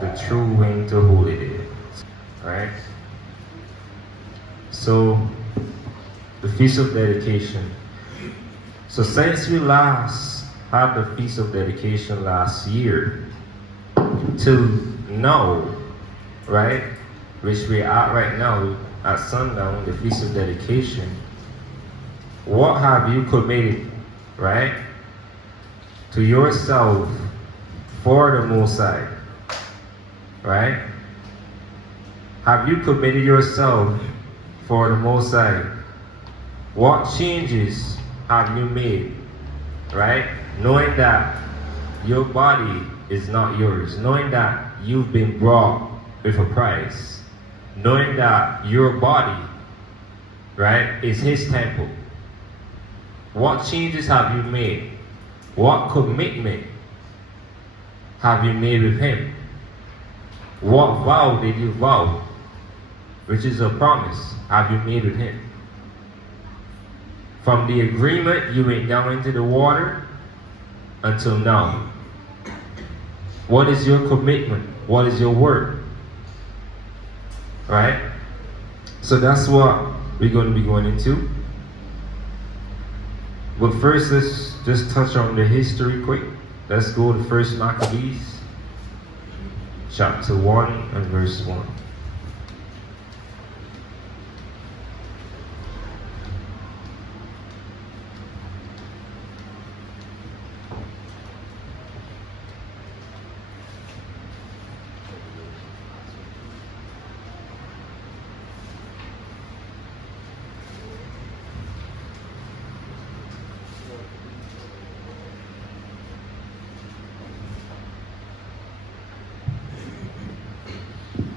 the true way to holy day. Right? So, the Feast of Dedication. So since we last had the Feast of Dedication last year, till now, right, which we are at right now, at sundown, the Feast of Dedication, what have you committed, right, to yourself for the Most High, right? Have you committed yourself for the Most High? What changes have you made, right? Knowing that your body is not yours, knowing that you've been bought with a price, knowing that your body, right, is His temple. What changes have you made? What commitment have you made with Him? What vow did you vow, which is a promise, have you made with Him? From the agreement you went down into the water until now. What is your commitment? What is your word? Right? So that's what we're going to be going into. But first, let's just touch on the history quick. Let's go to 1 Maccabees, chapter 1 and verse 1.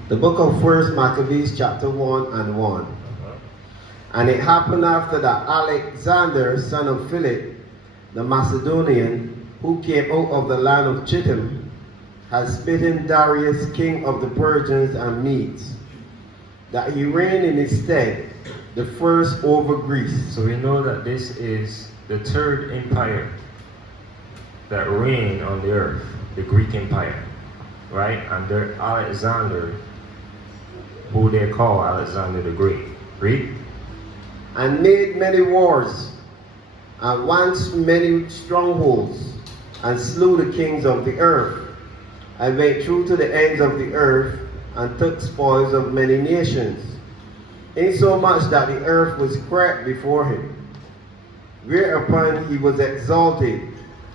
The book of 1 Maccabees, chapter 1 and 1. And it happened after that Alexander, son of Philip, the Macedonian, who came out of the land of Chittim, had smitten Darius, king of the Persians and Medes, that he reigned in his stead, the first over Greece. So we know that this is the third empire that reigned on the earth, the Greek Empire, right? Under Alexander, who they call Alexander the Great. Read. And made many wars, and once many strongholds, and slew the kings of the earth, and went through to the ends of the earth, and took spoils of many nations, insomuch that the earth was cracked before him. Whereupon he was exalted,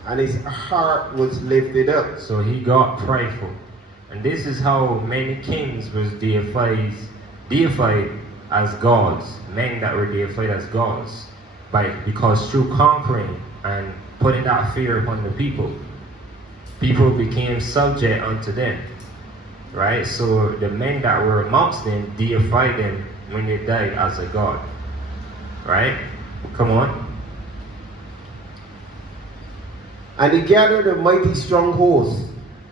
and his heart was lifted up. So he got prideful. And this is how many kings was deified as gods, men that were deified as gods, because through conquering and putting that fear upon the people became subject unto them, right? So the men that were amongst them deified them when they died as a god, right? Come on. And he gathered a mighty strong host,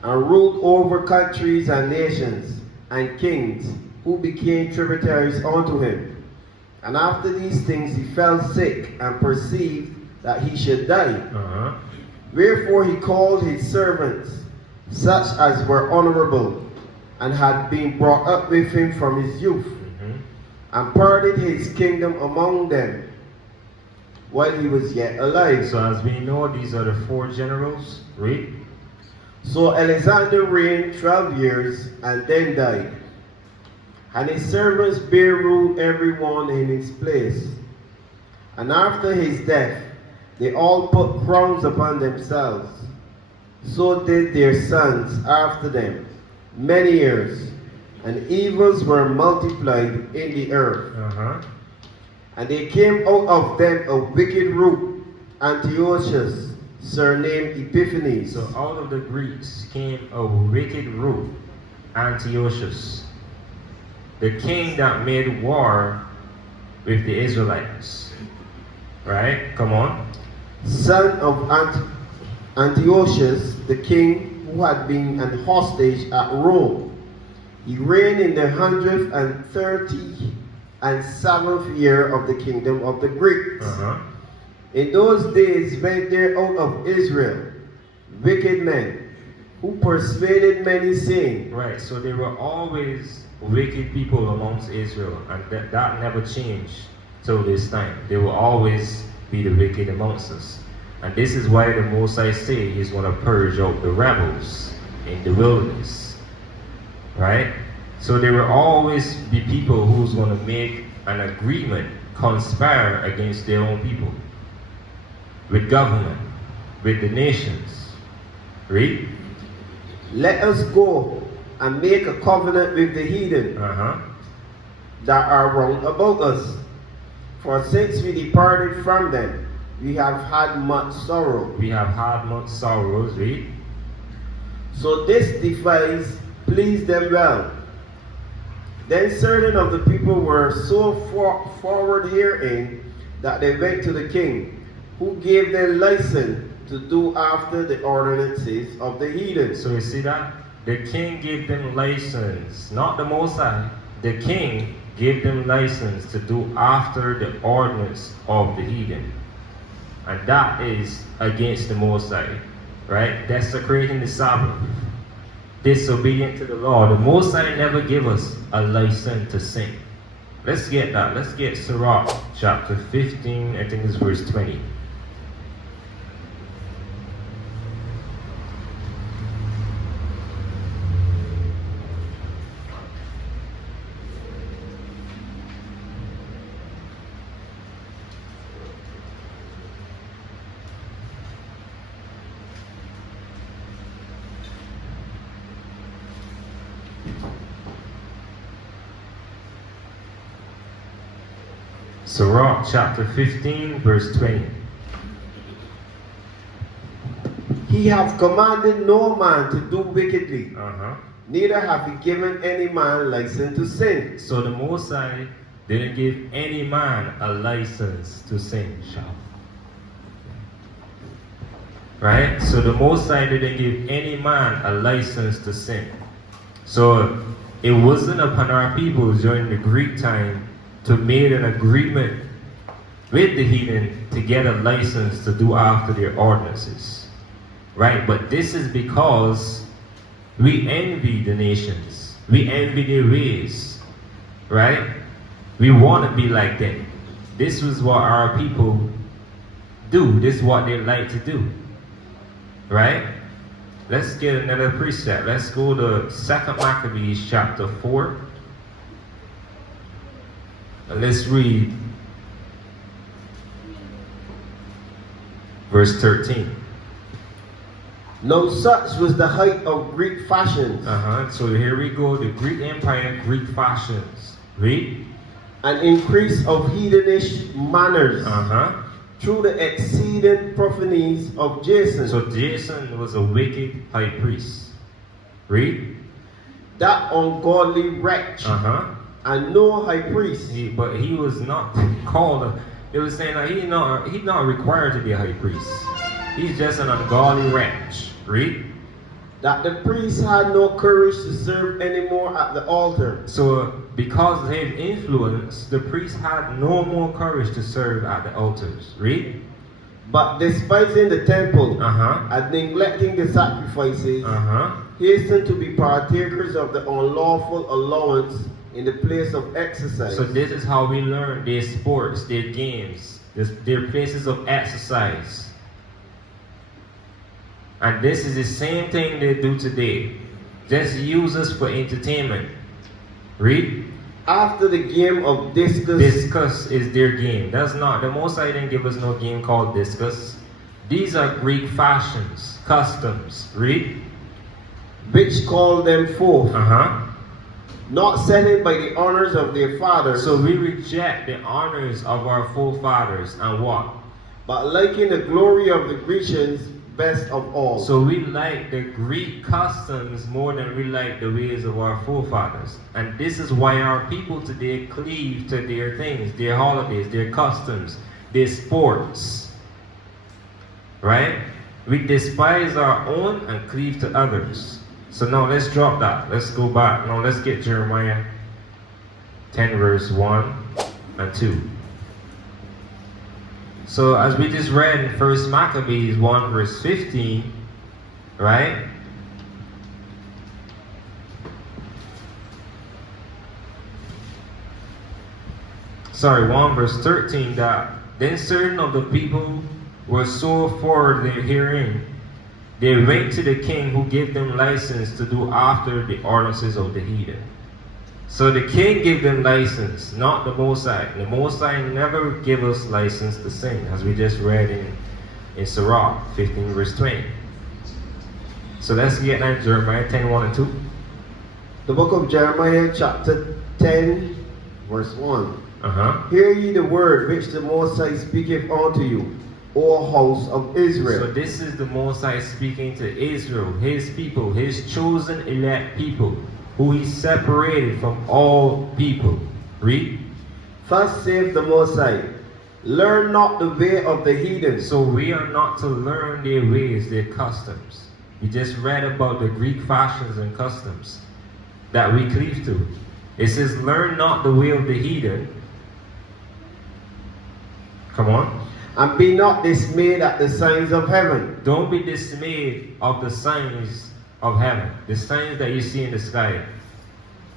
and ruled over countries and nations and kings, who became tributaries unto him. And after these things he fell sick, and perceived that he should die. Wherefore he called his servants, such as were honorable, and had been brought up with him from his youth, and parted his kingdom among them, while he was yet alive. So as we know, these are the four generals. Read. So Alexander reigned 12 years, and then died. And his servants bare ruled every one in his place. And after his death, they all put crowns upon themselves. So did their sons after them, many years. And evils were multiplied in the earth. And there came out of them a wicked root, Antiochus, surnamed Epiphanes. So out of the Greeks came a wicked root, Antiochus, the king that made war with the Israelites. Right? Come on. Son of Antiochus, the king who had been an hostage at Rome. He reigned in the 137th year of the kingdom of the Greeks. In those days went there out of Israel wicked men, who persuaded many, saying, Right, so there were always wicked people amongst Israel, and that never changed till this time. There will always be the wicked amongst us. And this is why the Most High say he's going to purge out the rebels in the wilderness. Right? So there will always be people who's going to make an agreement, conspire against their own people. With government, with the nations. Read. let us go and make a covenant with the heathen that are round about us. For since we departed from them, we have had much sorrow. We have had much sorrows, read. So this device pleased them well. Then certain of the people were so forward herein that they went to the king, who gave them license to do after the ordinances of the heathen. So you see that? The king gave them license, not the Most High. The king gave them license to do after the ordinance of the heathen. And that is against the Most High, right? Desecrating the Sabbath, disobedient to the law. The Most High never give us a license to sin. Let's get that. Let's get Sirach chapter 15, I think it's verse 20. Sirach chapter 15, verse 20. He hath commanded no man to do wickedly, neither hath he given any man license to sin. So the Most High didn't give any man a license to sin. Right? So the Most High didn't give any man a license to sin. So it wasn't upon our people during the Greek time to make an agreement with the heathen to get a license to do after their ordinances. Right? But this is because we envy the nations. We envy their ways. Right? We want to be like them. This was what our people do. This is what they like to do. Right? Let's get another precept. Let's go to 2 Maccabees chapter 4. And let's read verse 13. Now such was the height of Greek fashions. So here we go. The Greek Empire, Greek fashions. Read. An increase of heathenish manners. Through the exceeding profaneness of Jason. So Jason was a wicked high priest. Read. That ungodly wretch. And no high priest. But he was not called. It was saying that he's not required to be a high priest. He's just an ungodly wretch. Read. That the priest had no courage to serve anymore at the altar. So because of his influence, the priest had no more courage to serve at the altars. Read. But despising the temple and neglecting the sacrifices, hastened to be partakers of the unlawful allowance in the place of exercise. So this is how we learn their sports, their games, their places of exercise. And this is the same thing they do today. Just use us for entertainment. Read. After the game of discus. Discus is their game. That's not, the Most High didn't give us no game called discus. These are Greek fashions, customs. Read. Which call them forth. Not settled by the honors of their fathers. So we reject the honors of our forefathers and what? But liking the glory of the Grecians best of all. So we like the Greek customs more than we like the ways of our forefathers. And this is why our people today cleave to their things, their holidays, their customs, their sports. Right? We despise our own and cleave to others. So now let's drop that. Let's go back. Now let's get Jeremiah 10 verse 1 and 2. So as we just read in 1 Maccabees 1 verse 15, right? 1 verse 13, that then certain of the people were so forward herein, they went to the king who gave them license to do after the ordinances of the heathen. So the king gave them license, not the Most High. The Most High never gave us license to sin, as we just read in Sirach 15 verse 20. So let's get now Jeremiah 10, 1 and 2. The book of Jeremiah, chapter 10, verse 1. Hear ye the word which the Most High speaketh unto you, O house of Israel. So this is the Most High speaking to Israel, his people, his chosen elect people, who he separated from all people. Read. Thus saith the Most High, learn not the way of the heathen. So we are not to learn their ways, their customs. We just read about the Greek fashions and customs that we cleave to. It says, learn not the way of the heathen. Come on. And be not dismayed at the signs of heaven. Don't be dismayed of the signs of heaven, the signs that you see in the sky.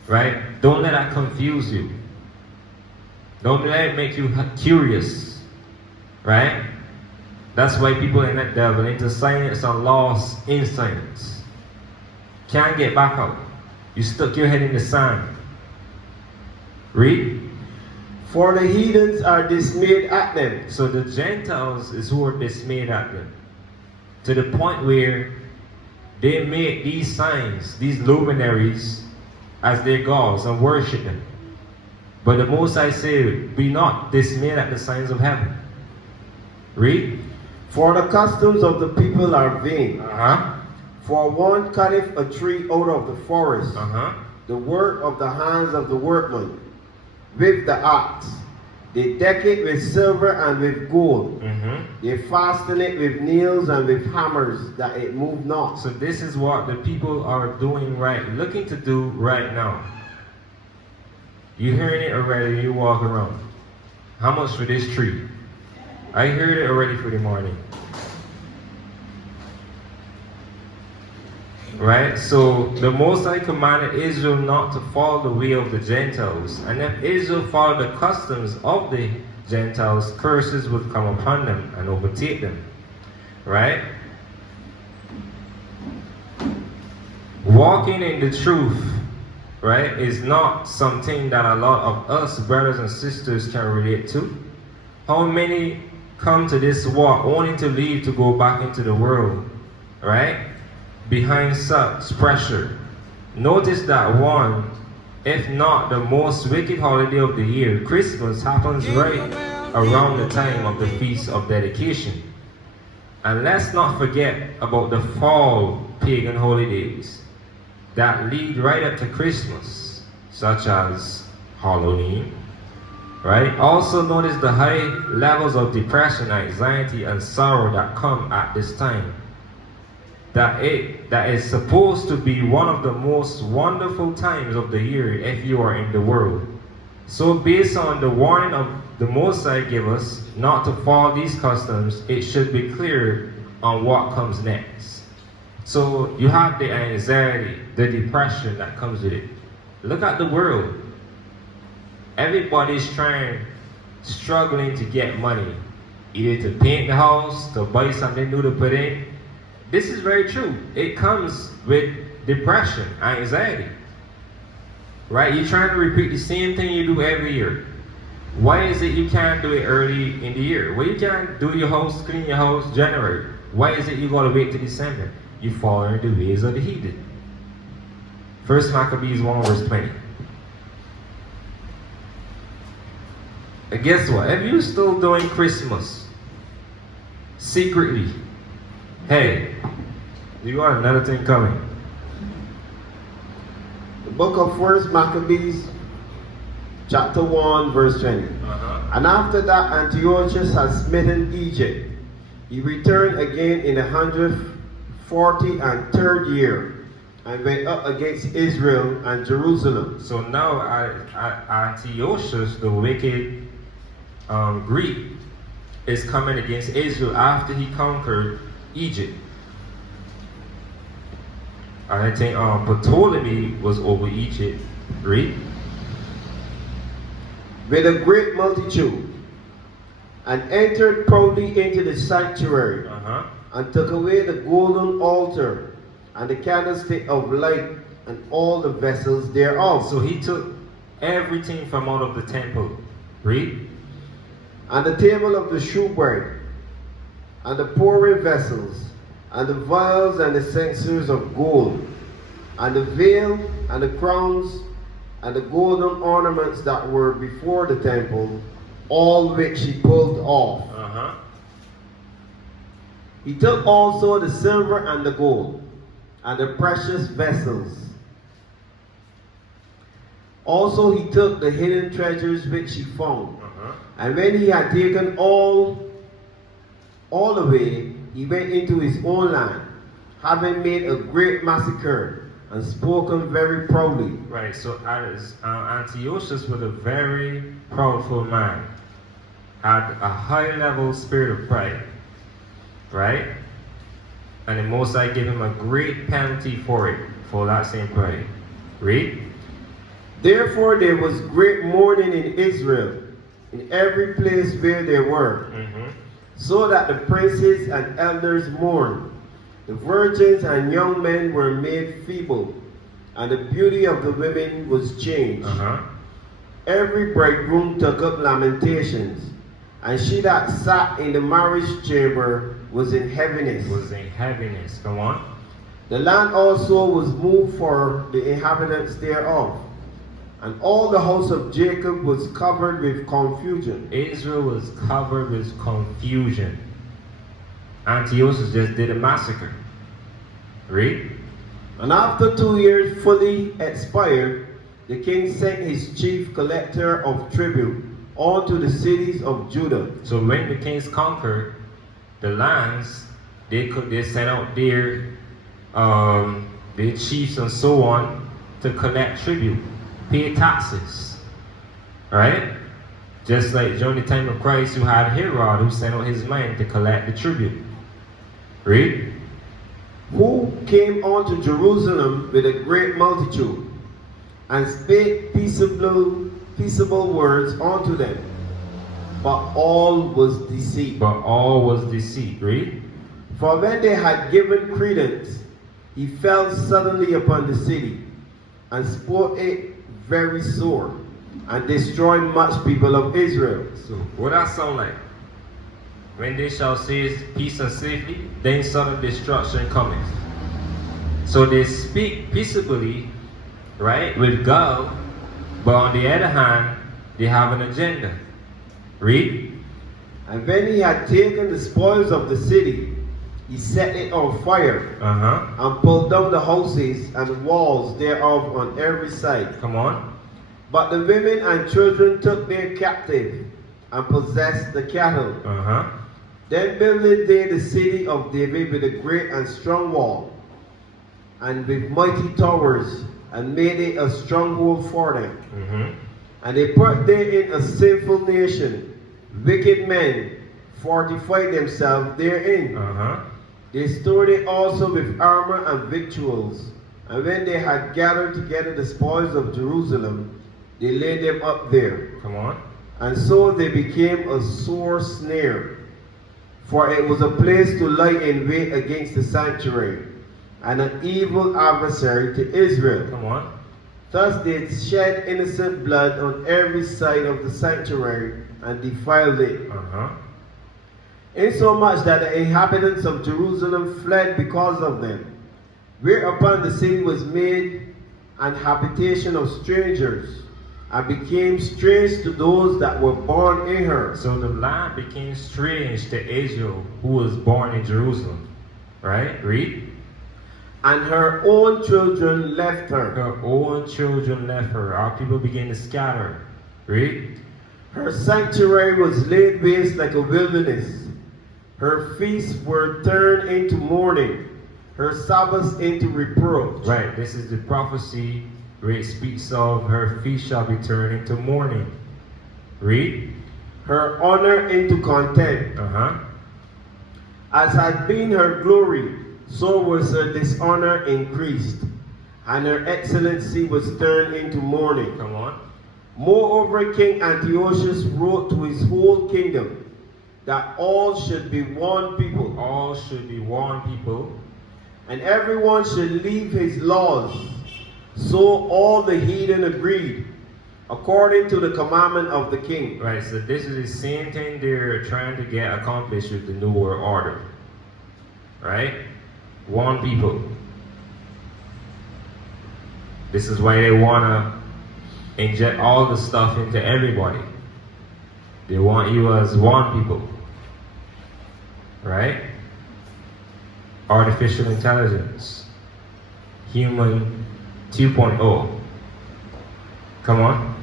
Right? Don't let that confuse you. Don't let it make you curious. Right? That's why people in that devil into science and lost in science. Can't get back out. You stuck your head in the sand. Read. For the heathens are dismayed at them. So the Gentiles is who are dismayed at them. To the point where they make these signs, these luminaries, as their gods and worship them. But the Most High said, be not dismayed at the signs of heaven. Read. For the customs of the people are vain. Uh-huh. For one cutteth a tree out of the forest, Uh-huh. the work of the hands of the workman, with the axe. They deck it with silver and with gold. They fasten it with nails and with hammers, that it move not. So this is what the people are doing looking to do right now. You hearing it already, you walk around. How much for this tree? I heard it already for the morning. Right? So the Most High commanded Israel not to follow the way of the Gentiles. And if Israel followed the customs of the Gentiles, curses would come upon them and overtake them. Right? Walking in the truth, right, is not something that a lot of us brothers and sisters can relate to. How many come to this walk only to leave to go back into the world, right? Behind such pressure. Notice that one, if not the most wicked holiday of the year, Christmas, happens right around the time of the Feast of Dedication. And let's not forget about the fall pagan holidays that lead right up to Christmas, such as Halloween, right? Also notice the high levels of depression, anxiety, and sorrow that come at this time. That is supposed to be one of the most wonderful times of the year if you are in the world. So based on the warning of the Most High give us not to follow these customs, it should be clear on what comes next. So you have the anxiety, the depression that comes with it. Look at the world. Everybody's struggling to get money, either to paint the house, to buy something new to put in. This is very true. It comes with depression, anxiety. Right? You're trying to repeat the same thing you do every year. Why is it you can't do it early in the year? Well, you can't do your house, clean your house January. Why is it you gotta wait till December? You follow the ways of the heathen. 1 Maccabees 1 verse 20. And guess what? If you're still doing Christmas secretly, hey, you got another thing coming. The book of 1 Maccabees, chapter 1, verse 20. And after that Antiochus had smitten Egypt, he returned again in the 143rd year, and went up against Israel and Jerusalem. So now Antiochus, the wicked Greek, is coming against Israel after he conquered Egypt. I think Ptolemy was over Egypt. Read. with a great multitude, and entered proudly into the sanctuary, and took away the golden altar, and the candlestick of light, and all the vessels thereof. So he took everything from out of the temple. Read. And the table of the shewbread, and the pouring vessels, and the vials and the censers of gold, and the veil, and the crowns, and the golden ornaments that were before the temple, all which he pulled off. He took also the silver and the gold, and the precious vessels. Also he took the hidden treasures which he found. And when he had taken all away, he went into his own land, having made a great massacre, and spoken very proudly. Right, so Antiochus was a very proudful man, had a high level spirit of pride, right? And the Most High gave him a great penalty for it, for that same pride. Read. Therefore there was great mourning in Israel, in every place where they were, so that the princes and elders mourned. The virgins and young men were made feeble, and the beauty of the women was changed. Every bridegroom took up lamentations, and she that sat in the marriage chamber was in heaviness. Come on. The land also was moved for the inhabitants thereof, and all the house of Jacob was covered with confusion. Israel was covered with confusion. Antiochus just did a massacre. Read. And after 2 years fully expired, the king sent his chief collector of tribute unto the cities of Judah. So when the kings conquered the lands, they sent out their chiefs and so on to collect tribute, pay taxes, right? Just like during the time of Christ, you had Herod who sent out his men to collect the tribute. Read. Who came unto Jerusalem with a great multitude, and spake peaceable words unto them, but all was deceit. Read. For when they had given credence, he fell suddenly upon the city, and smote it very sore, and destroyed much people of Israel. So what that sound like? When they shall say peace and safety, then sudden destruction cometh. So they speak peaceably, right, with God, but on the other hand, they have an agenda. Read. And when he had taken the spoils of the city, he set it on fire, and pulled down the houses and the walls thereof on every side. Come on. But the women and children took their captive, and possessed the cattle. Then builded they the city of David with a great and strong wall, and with mighty towers, and made it a stronghold for them. And they put therein a sinful nation, wicked men fortified themselves therein. They stored it also with armor and victuals. And when they had gathered together the spoils of Jerusalem, they laid them up there. Come on. And so they became a sore snare, for it was a place to lie in wait against the sanctuary, and an evil adversary to Israel. Come on. Thus they shed innocent blood on every side of the sanctuary, and defiled it. Insomuch that the inhabitants of Jerusalem fled because of them. Whereupon the city was made an habitation of strangers, and became strange to those that were born in her. So the land became strange to Israel, who was born in Jerusalem. Right? Read. And her own children left her. Her own children left her. Our people began to scatter. Read. Her sanctuary was laid waste like a wilderness. Her feasts were turned into mourning. Her Sabbaths into reproach. Right. This is the prophecy where it speaks of her feast shall be turned into mourning. Read. Her honor into contempt. As had been her glory, so was her dishonor increased, and her excellency was turned into mourning. Come on. Moreover, King Antiochus wrote to his whole kingdom that all should be one people, All should be one people, and everyone should leave his laws. So all the heathen agreed, according to the commandment of the king. right? So this is the same thing they're trying to get accomplished with the New World Order, right? One people. This is why they want to inject all the stuff into everybody. They want you as one people, right? Artificial intelligence, human 2.0. Come on.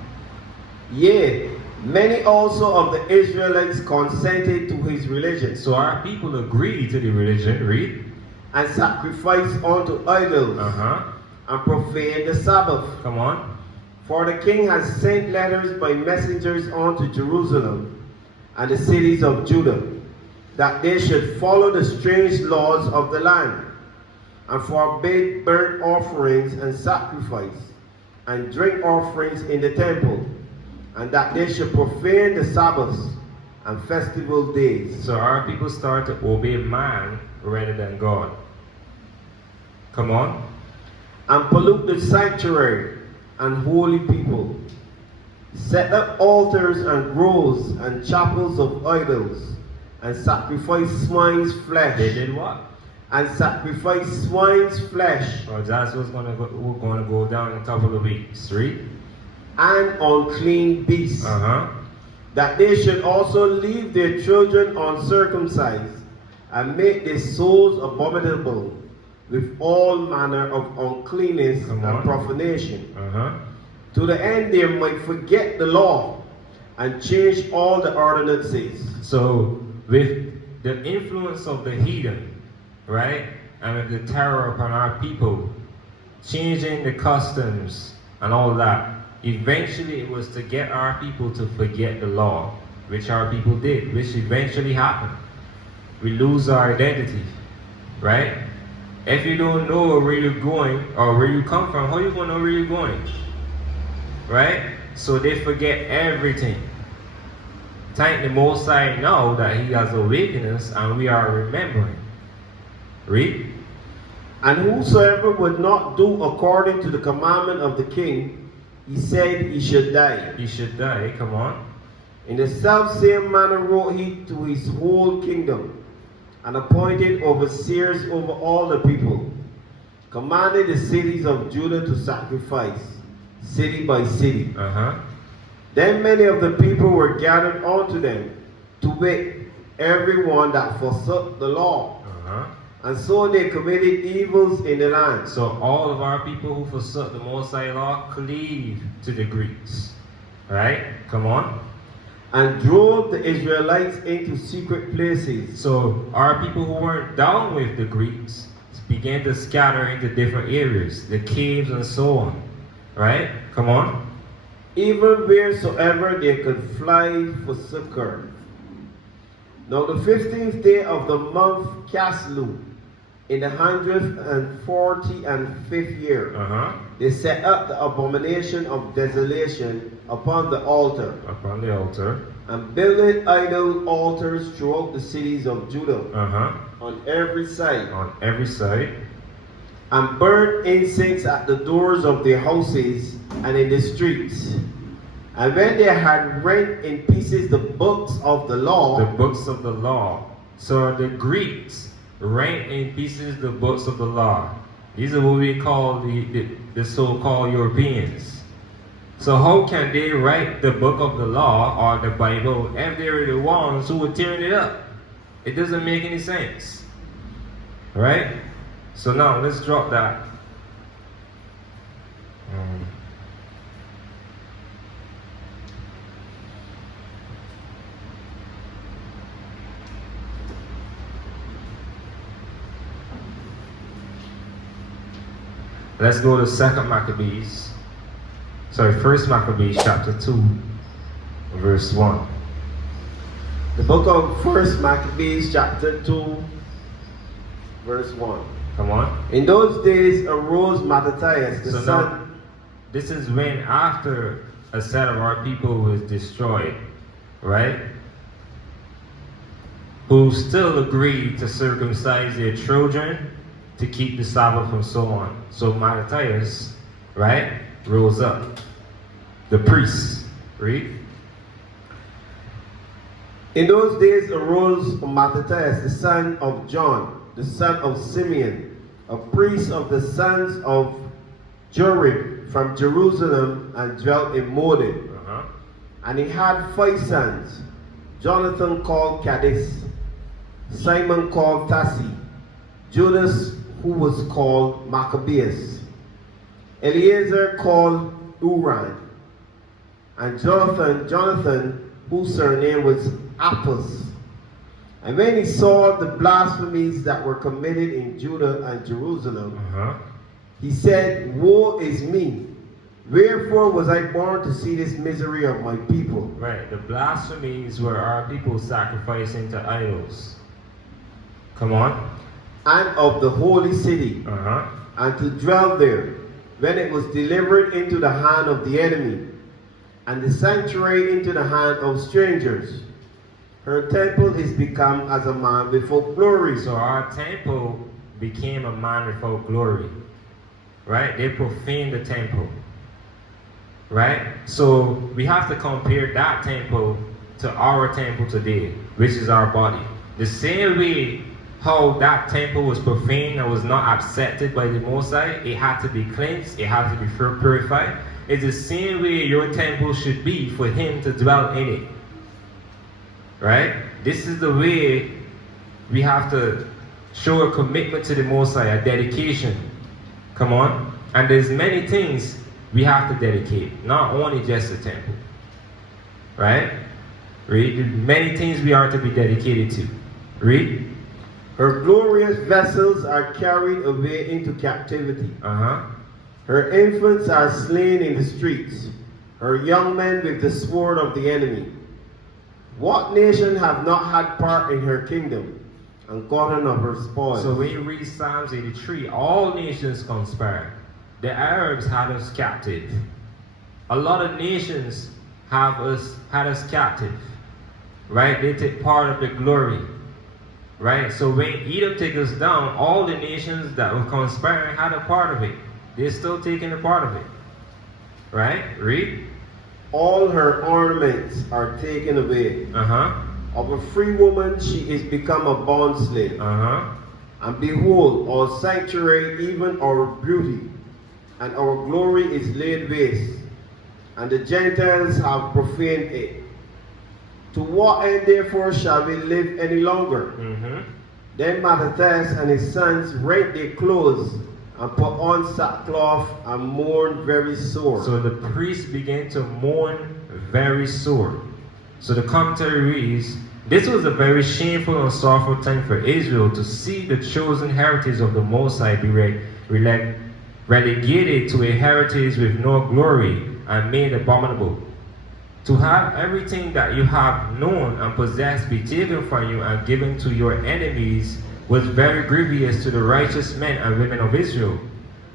Yea, many also of the Israelites consented to his religion, So our people agree to the religion, read. and sacrificed unto idols, and profaned the Sabbath. Come on. For the king has sent letters by messengers unto Jerusalem and the cities of Judah, that they should follow the strange laws of the land, and forbid burnt offerings and sacrifice, and drink offerings in the temple, and that they should profane the Sabbaths and festival days. So our people start to obey man rather than God. Come on. And pollute the sanctuary and holy people, set up altars and groves and chapels of idols, and sacrifice swine's flesh. They did what? And sacrifice swine's flesh, Well, that's what's we're going to go down in a couple of weeks. Read. and unclean beasts, that they should also leave their children uncircumcised, and make their souls abominable with all manner of uncleanness and profanation, to the end they might forget the law and change all the ordinances. So with the influence of the heathen, right, and with the terror upon our people, changing the customs and all that, eventually it was to get our people to forget the law, which our people did, which eventually happened. We lose our identity, right? If you don't know where you're going or where you come from, how you going to know where you're going? Right? So they forget everything. Thank the Most High now that He has awakened us and we are remembering. Read. And whosoever would not do according to the commandment of the king, he said he should die. He should die. Come on. In the selfsame manner wrote he to his whole kingdom, and appointed overseers over all the people, commanded the cities of Judah to sacrifice, city by city. Then many of the people were gathered unto them, to wit, everyone that forsook the law. And so they committed evils in the land. So all of our people who forsook the Most High law cleave to the Greeks. Right? Come on. And drove the Israelites into secret places. So our people who weren't down with the Greeks began to scatter into different areas, the caves and so on. Right? Come on. Even wheresoever they could fly for succor. Now the 15th day of the month Caslu, in the 145th year, they set up the abomination of desolation upon the altar. Upon the altar. And builded idol altars throughout the cities of Judah. On every side. On every side. And burned incense at the doors of their houses and in the streets. And when they had rent in pieces the books of the law. The books of the law. So the Greeks rent in pieces the books of the law. These are what we call the so-called Europeans. So how can they write the book of the law or the Bible if they're the ones who would tear it up? It doesn't make any sense. Right? So now let's drop that. Let's go to 2nd Maccabees. Sorry, 1st Maccabees chapter 2, verse 1. The book of 1st Maccabees chapter 2, verse 1. Come on. In those days arose Mattathias, the So son. now, this is when after a set of our people was destroyed, right? Who still agreed to circumcise their children to keep the Sabbath and so on. So Mattathias, right, rose up. The priest, right? In those days arose Mattathias, the son of John, the son of Simeon, a priest of the sons of Jorim from Jerusalem, and dwelt in Modin. And he had 5 sons, Jonathan called Cadiz, Simon called Tassi, Judas who was called Maccabeus, Eleazar called Uran, and Jonathan whose surname was Apphus. And when he saw the blasphemies that were committed in Judah and Jerusalem, he said, "Woe is me! Wherefore was I born to see this misery of my people?" Right, the blasphemies were our people sacrificing to idols. Come on. And of the holy city, and to dwell there, when it was delivered into the hand of the enemy, and the sanctuary into the hand of strangers. Her temple is become as a man without glory. So our temple became a man without glory. Right? They profaned the temple. Right? So we have to compare that temple to our temple today, which is our body. The same way how that temple was profaned and was not accepted by the Most High, it had to be cleansed, it had to be purified. It's the same way your temple should be for Him to dwell in it. Right? This is the way we have to show a commitment to the Most High, a dedication. Come on. And there's many things we have to dedicate, not only just the temple. Right? Read. There's many things we are to be dedicated to. Read. Her glorious vessels are carried away into captivity. Her infants are slain in the streets, her young men with the sword of the enemy. What nation have not had part in her kingdom, and gotten of her spoils? So when you read Psalms 83, all nations conspired. The Arabs had us captive. A lot of nations had us captive. Right? They take part of the glory. Right? So when Edom took us down, all the nations that were conspiring had a part of it. They're still taking a part of it. Right? Read. All her ornaments are taken away. Of a free woman she is become a bondslave. And behold, our sanctuary, even our beauty, and our glory is laid waste, and the Gentiles have profaned it. To what end therefore shall we live any longer? Then Mattathias and his sons rent their clothes, and put on sackcloth, and mourn very sore. So the priests began to mourn very sore. So the commentary reads, this was a very shameful and sorrowful time for Israel to see the chosen heritage of the Most High be relegated to a heritage with no glory and made abominable. To have everything that you have known and possessed be taken from you and given to your enemies was very grievous to the righteous men and women of Israel.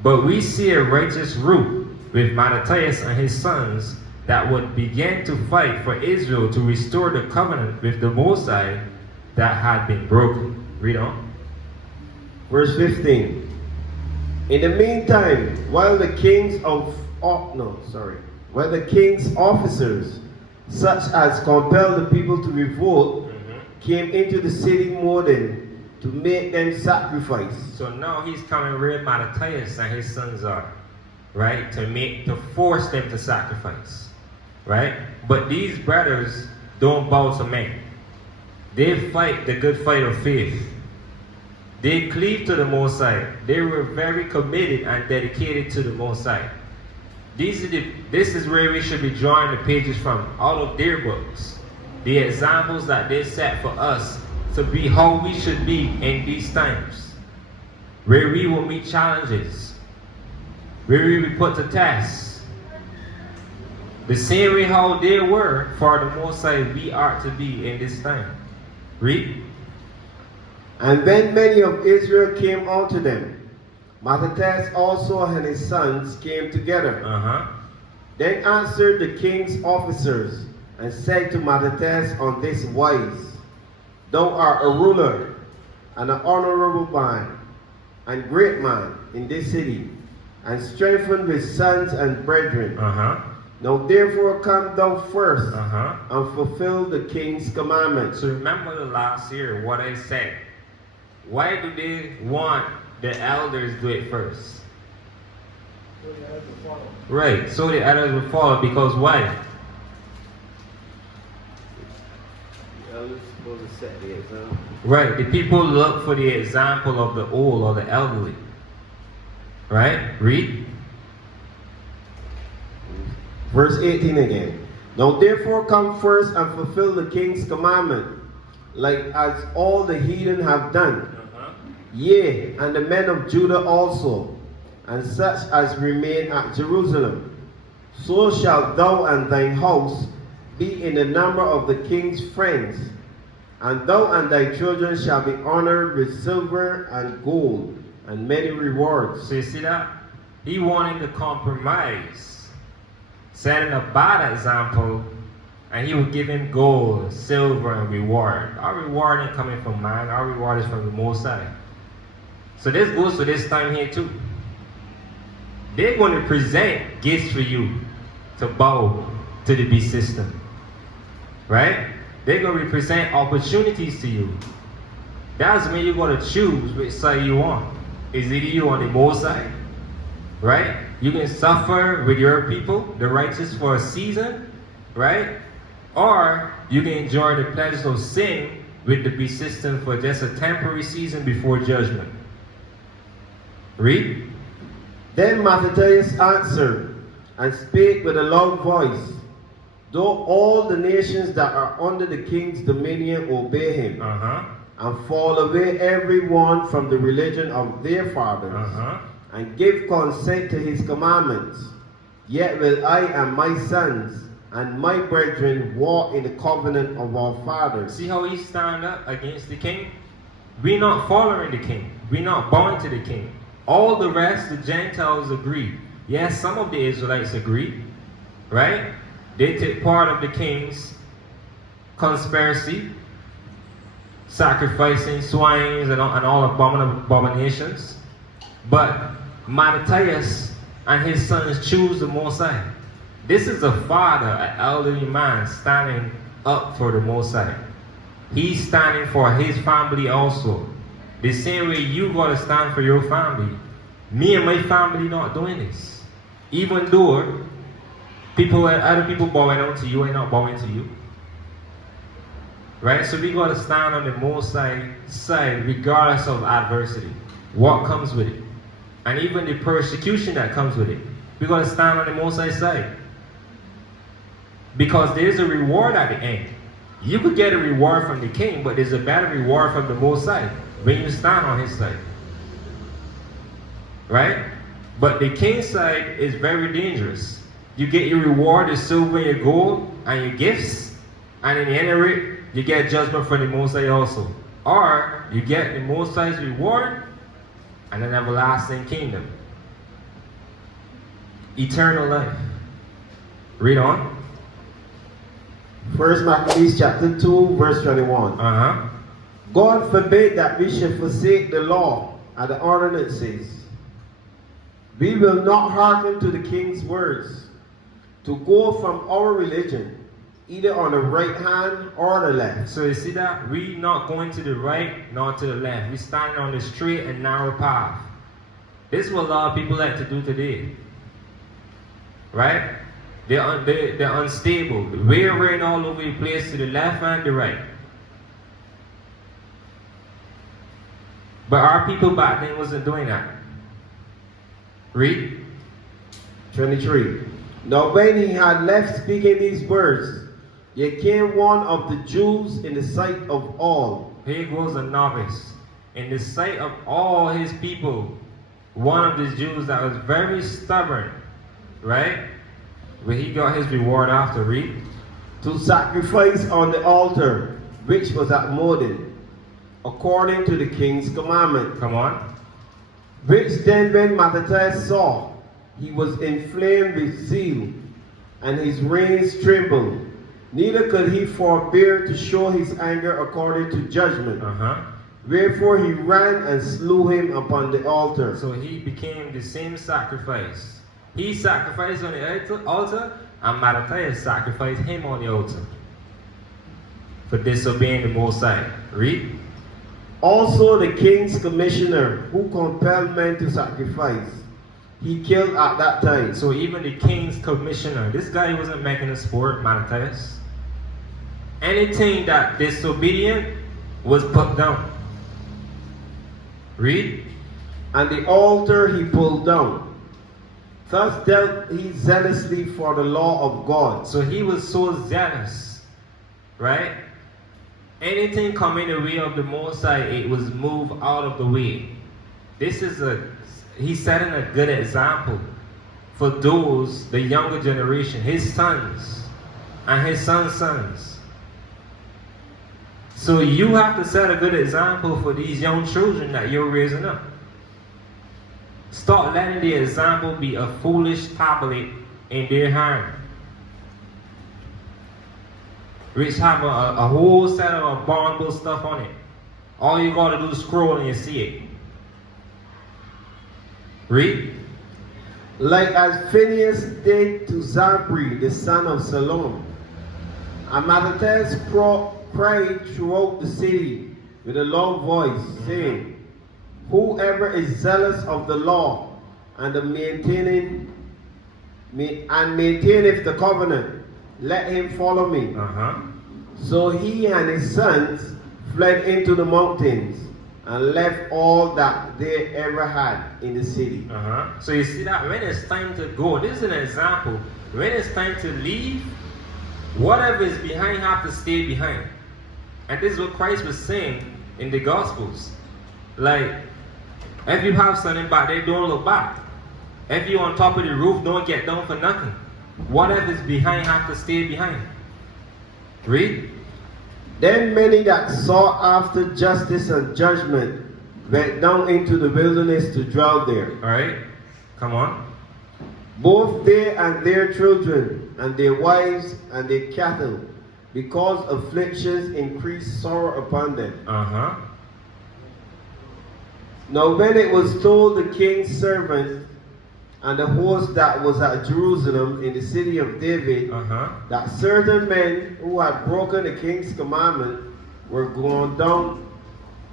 But we see a righteous root with Mattathias and his sons that would begin to fight for Israel to restore the covenant with the Most High that had been broken. Read on. Verse 15. In the meantime, while the king's officers, such as compelled the people to revolt, came into the city Modin to make them sacrifice. So now he's coming where Mattathias and his sons are, right? To force them to sacrifice, right? But these brothers don't bow to men. They fight the good fight of faith. They cleave to the Most High. They were very committed and dedicated to the Most High. This is where we should be drawing the pages from, all of their books. The examples that they set for us to be how we should be in these times. Where we will meet challenges. Where we will be put to tests. The same way how they were for the Most High, we are to be in this time. Read. And when many of Israel came unto them, Mattathias also and his sons came together. Then answered the king's officers and said to Mattathias on this wise, Thou art a ruler and an honorable man and great man in this city, and strengthened with sons and brethren. Now therefore come thou first and fulfill the king's commandment. So remember the last year what I said. Why do they want the elders do it first? So the elders will follow. Right, so the others will follow, because why? The elders supposed to set the example. Right, the people look for the example of the old or the elderly. Right? Read. Verse 18 again. Now therefore come first and fulfill the king's commandment, like as all the heathen have done. Yea, and the men of Judah also, and such as remain at Jerusalem. So shalt thou and thine house be in the number of the king's friends, and thou and thy children shall be honored with silver and gold and many rewards. So you see that? He wanted to compromise, setting a bad example, and he would give him gold, silver, and reward. Our reward ain't coming from man, our reward is from the Most High. So this goes to this time here too. They're going to present gifts for you to bow to the beast system. Right? They're going to represent opportunities to you. That's when you're going to choose which side you want. Is it you on the Most High? Right? You can suffer with your people, the righteous, for a season. Right? Or you can enjoy the pleasures of sin with the beast system for just a temporary season before judgment. Read. Then Mattathias answered and spake with a loud voice, though all the nations that are under the king's dominion obey him, and fall away every one from the religion of their fathers, and give consent to his commandments, yet will I and my sons and my brethren walk in the covenant of our fathers. See how he stand up against the king? We're not following the king. We're not bowing to the king. All the rest, the Gentiles agree. Yes, some of the Israelites agree. Right? They took part of the king's conspiracy, sacrificing swines and all abominations. But Mattathias and his sons choose the Most High. This is a father, an elderly man, standing up for the Most High. He's standing for his family also. The same way you gotta stand for your family. Me and my family not doing this. Even though other people bowing down to you, ain't not bowing to you. Right? So we gotta stand on the Most High side regardless of adversity. What comes with it. And even the persecution that comes with it. We gotta stand on the Most High side. Because there's a reward at the end. You could get a reward from the king, but there's a better reward from the Most High when you stand on his side. Right? But the king's side is very dangerous. You get your reward, your silver, your gold, and your gifts, and in the end of it, you get judgment from the Most High also. Or you get the Most High's reward and an everlasting kingdom. Eternal life. Read on. 1 Maccabees chapter 2, verse 21. God forbid that we should forsake the law and the ordinances. We will not hearken to the king's words, to go from our religion, either on the right hand or the left. So you see that? We not going to the right nor to the left. We standing on the straight and narrow path. This is what a lot of people like to do today. Right? They're unstable. Wavering all over the place to the left and the right. But our people back then wasn't doing that. Read. 23. Now when he had left speaking these words, there came one of the Jews in the sight of all. Here goes a novice. In the sight of all his people, one of the Jews that was very stubborn. Right? Where he got his reward after. Read. To sacrifice on the altar, which was at Modin, according to the king's commandment. Come on. Which then when Mattathias saw, he was inflamed with zeal, and his reins trembled. Neither could he forbear to show his anger according to judgment. Wherefore he ran and slew him upon the altar. So he became the same sacrifice. He sacrificed on the altar, and Mattathias sacrificed him on the altar for disobeying the Most High. Read. Also the king's commissioner, who compelled men to sacrifice, he killed at that time. So even the king's commissioner, this guy wasn't making a sport, Mattathias. Anything that disobedient was put down. Read. And the altar he pulled down. Thus dealt he zealously for the law of God. So he was so zealous, right? Anything coming in the way of the Most High, it was moved out of the way. He's setting a good example for those, the younger generation, his sons and his sons' sons. So you have to set a good example for these young children that you're raising up. Start letting the example be a foolish tablet in their hand. Which have a whole set of abominable stuff on it. All you gotta do is scroll and you see it. Read. Like as Phineas did to Zabri, the son of Salom. And Mattathias cried throughout the city with a loud voice, saying, whoever is zealous of the law and maintaineth the covenant, let him follow me. So he and his sons fled into the mountains and left all that they ever had in the city. So you see that when it's time to go, this is an example. When it's time to leave, whatever is behind have to stay behind. And this is what Christ was saying in the Gospels. Like, if you have something back there, don't look back. If you're on top of the roof, don't get down for nothing. Whatever is behind have to stay behind. Read. Then many that sought after justice and judgment went down into the wilderness to dwell there. Alright, come on. Both they and their children, and their wives and their cattle, because afflictions increased sorrow upon them. Now when it was told the king's servants and the host that was at Jerusalem in the city of David, that certain men who had broken the king's commandment were gone down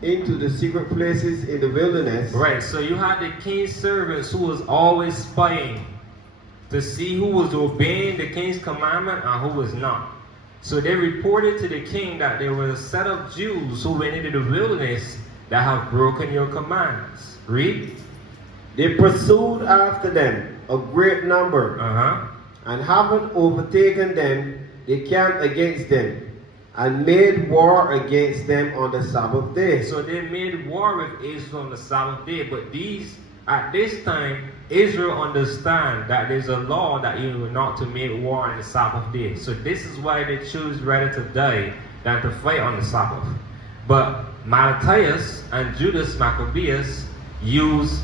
into the secret places in the wilderness. Right, so you had the king's servants who was always spying to see who was obeying the king's commandment and who was not. So they reported to the king that there was a set of Jews who went into the wilderness that have broken your commands. Read. They pursued after them a great number, and having overtaken them, they camped against them, and made war against them on the Sabbath day. So they made war with Israel on the Sabbath day, but at this time, Israel understand that there's a law that you are not to make war on the Sabbath day. So this is why they choose rather to die than to fight on the Sabbath. But Mattathias and Judas Maccabeus used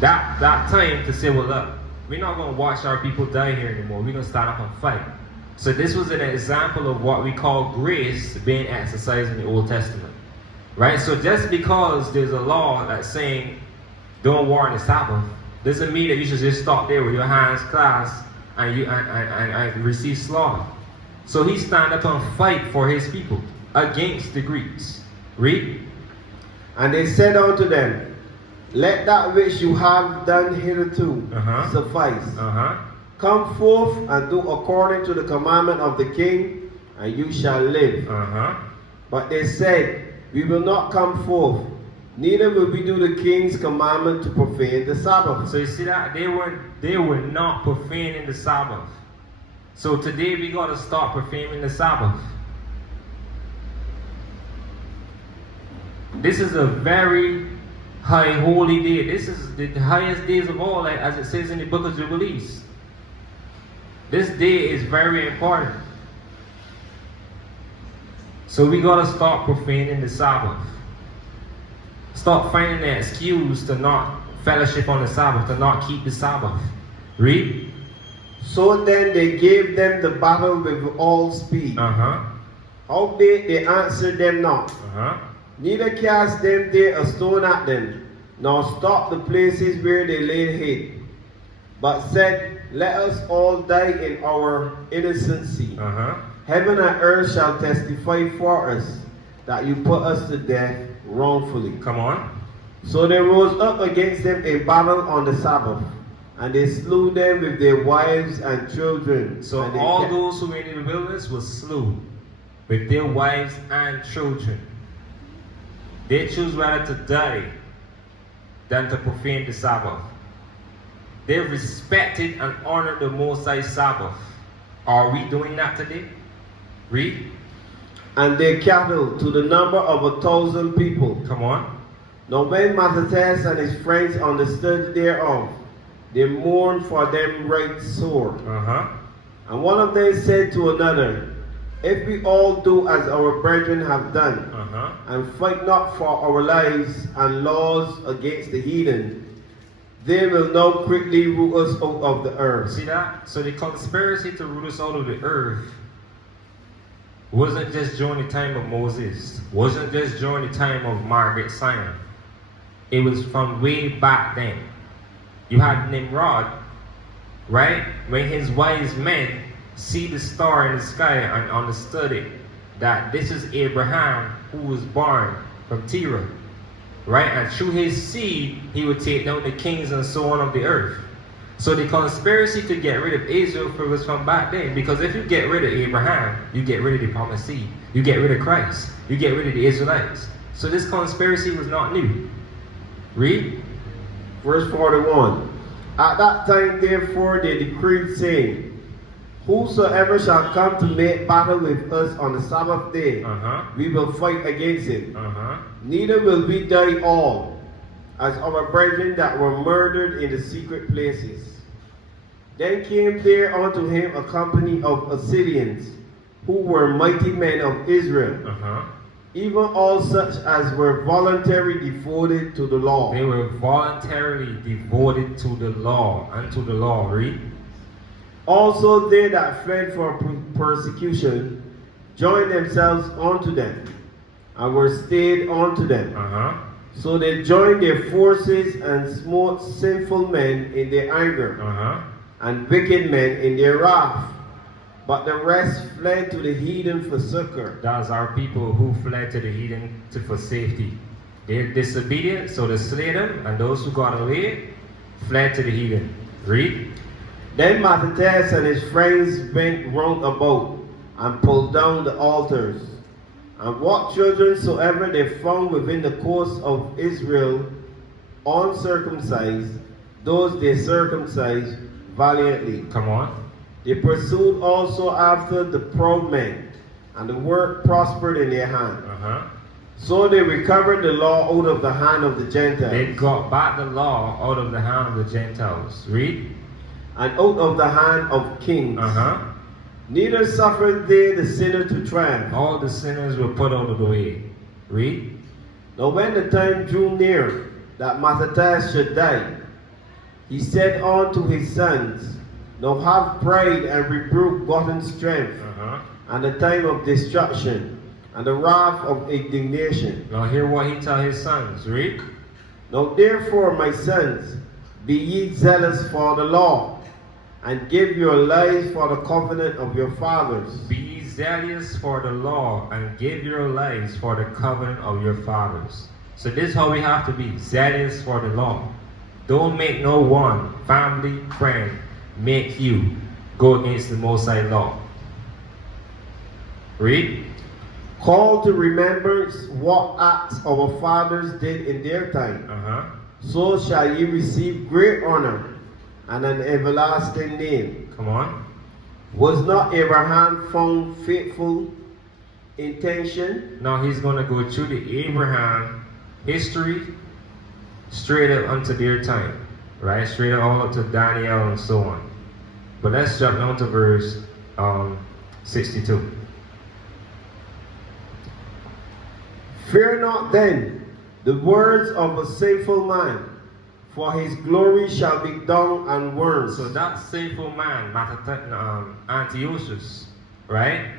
that time to say, well, look, we're not going to watch our people die here anymore. We're going to stand up and fight. So this was an example of what we call grace being exercised in the Old Testament. Right? So just because there's a law that's saying don't war on the Sabbath, doesn't mean that you should just stop there with your hands clasped and receive slaughter. So he stand up and fight for his people against the Greeks. Read. And they said unto them, let that which you have done hitherto suffice. Come forth and do according to the commandment of the king, and you shall live. But they said, we will not come forth, neither will we do the king's commandment to profane the Sabbath. So you see that? They were not profaning the Sabbath. So today we got to start profaning the Sabbath. This is a very high holy day. This is the highest days of all, as it says in the book of Jubilees. This day is very important. So we got to start profaning the Sabbath. Stop finding an excuse to not fellowship on the Sabbath, to not keep the Sabbath. Read. So then they gave them the battle with all speed. Uh-huh. Howbeit they answered them not, Uh-huh. neither cast them there a stone at them, nor stopped the places where they laid hid, but said, let us all die in our innocency. Uh-huh. Heaven and earth shall testify for us that you put us to death wrongfully. Come on. So they rose up against them a battle on the Sabbath, and they slew them with their wives and children. So and they all kept- those who were in the wilderness were slew with their wives and children. They chose rather to die than to profane the Sabbath. They respected and honored the Most High Sabbath. Are we doing that today? Read. and their cattle to the number of 1,000 people. Come on. Now when Mattathias and his friends understood thereof, they mourned for them right sore. Uh-huh. And one of them said to another, if we all do as our brethren have done, Uh-huh. and fight not for our lives and laws against the heathen, they will now quickly root us out of the earth. See that? So the conspiracy to root us out of the earth wasn't just during the time of Moses, wasn't just during the time of Margaret Simon. It was from way back then. You had Nimrod, right? When his wise men see the star in the sky and understood it, that this is Abraham who was born from Terah, right? And through his seed, he would take down the kings and so on of the earth. So the conspiracy to get rid of Israel was from back then. Because if you get rid of Abraham, you get rid of the promised seed. You get rid of Christ. You get rid of the Israelites. So this conspiracy was not new. Read. Verse 41. At that time therefore they decreed, saying, whosoever shall come to make battle with us on the Sabbath day, Uh-huh. we will fight against him. Uh-huh. Neither will we die all, as our brethren that were murdered in the secret places. Then came there unto him a company of Assyrians, who were mighty men of Israel, Uh-huh. even all such as were voluntarily devoted to the law. They were voluntarily devoted to the law and to the law. Read. Also they that fled for persecution joined themselves unto them, and were stayed unto them. Uh-huh. So they joined their forces and smote sinful men in their anger, Uh-huh. and wicked men in their wrath. But the rest fled to the heathen for succor. That's our people who fled to the heathen for safety. They're disobedient, so they slay them, and those who got away fled to the heathen. Read. Then Mattathias and his friends went round about, and pulled down the altars. And what children soever they found within the coasts of Israel uncircumcised, those they circumcised valiantly. Come on. They pursued also after the proud men, and the work prospered in their hand. Uh-huh. So they recovered the law out of the hand of the They Gentiles, got back the law out of the hand of the Gentiles. Read. and out of the hand of kings. Uh-huh. Neither suffered they the sinner to triumph. All the sinners were put out of the way. Read. Now when the time drew near that Mattathias should die, he said unto his sons, now have pride and rebuke gotten strength, Uh-huh. and the time of destruction, and the wrath of indignation. Now hear what he tell his sons. Read. Now therefore, my sons, be ye zealous for the law, and give your lives for the covenant of your fathers. Be ye zealous for the law and give your lives for the covenant of your fathers. So this is how we have to be, zealous for the law. Don't make no one, family, friend, make you go against the Most High law. Read. Call to remembrance what acts our fathers did in their time. Uh-huh. So shall ye receive great honor and an everlasting name. Come on. Was not Abraham found faithful in tension? Now he's going to go through the Abraham history straight up unto their time. Right? Straight up all up to Daniel and so on. But let's jump down to verse 62. Fear not then the words of a sinful man, For his glory shall be dung and worms. So that sinful man, Antiochus, right?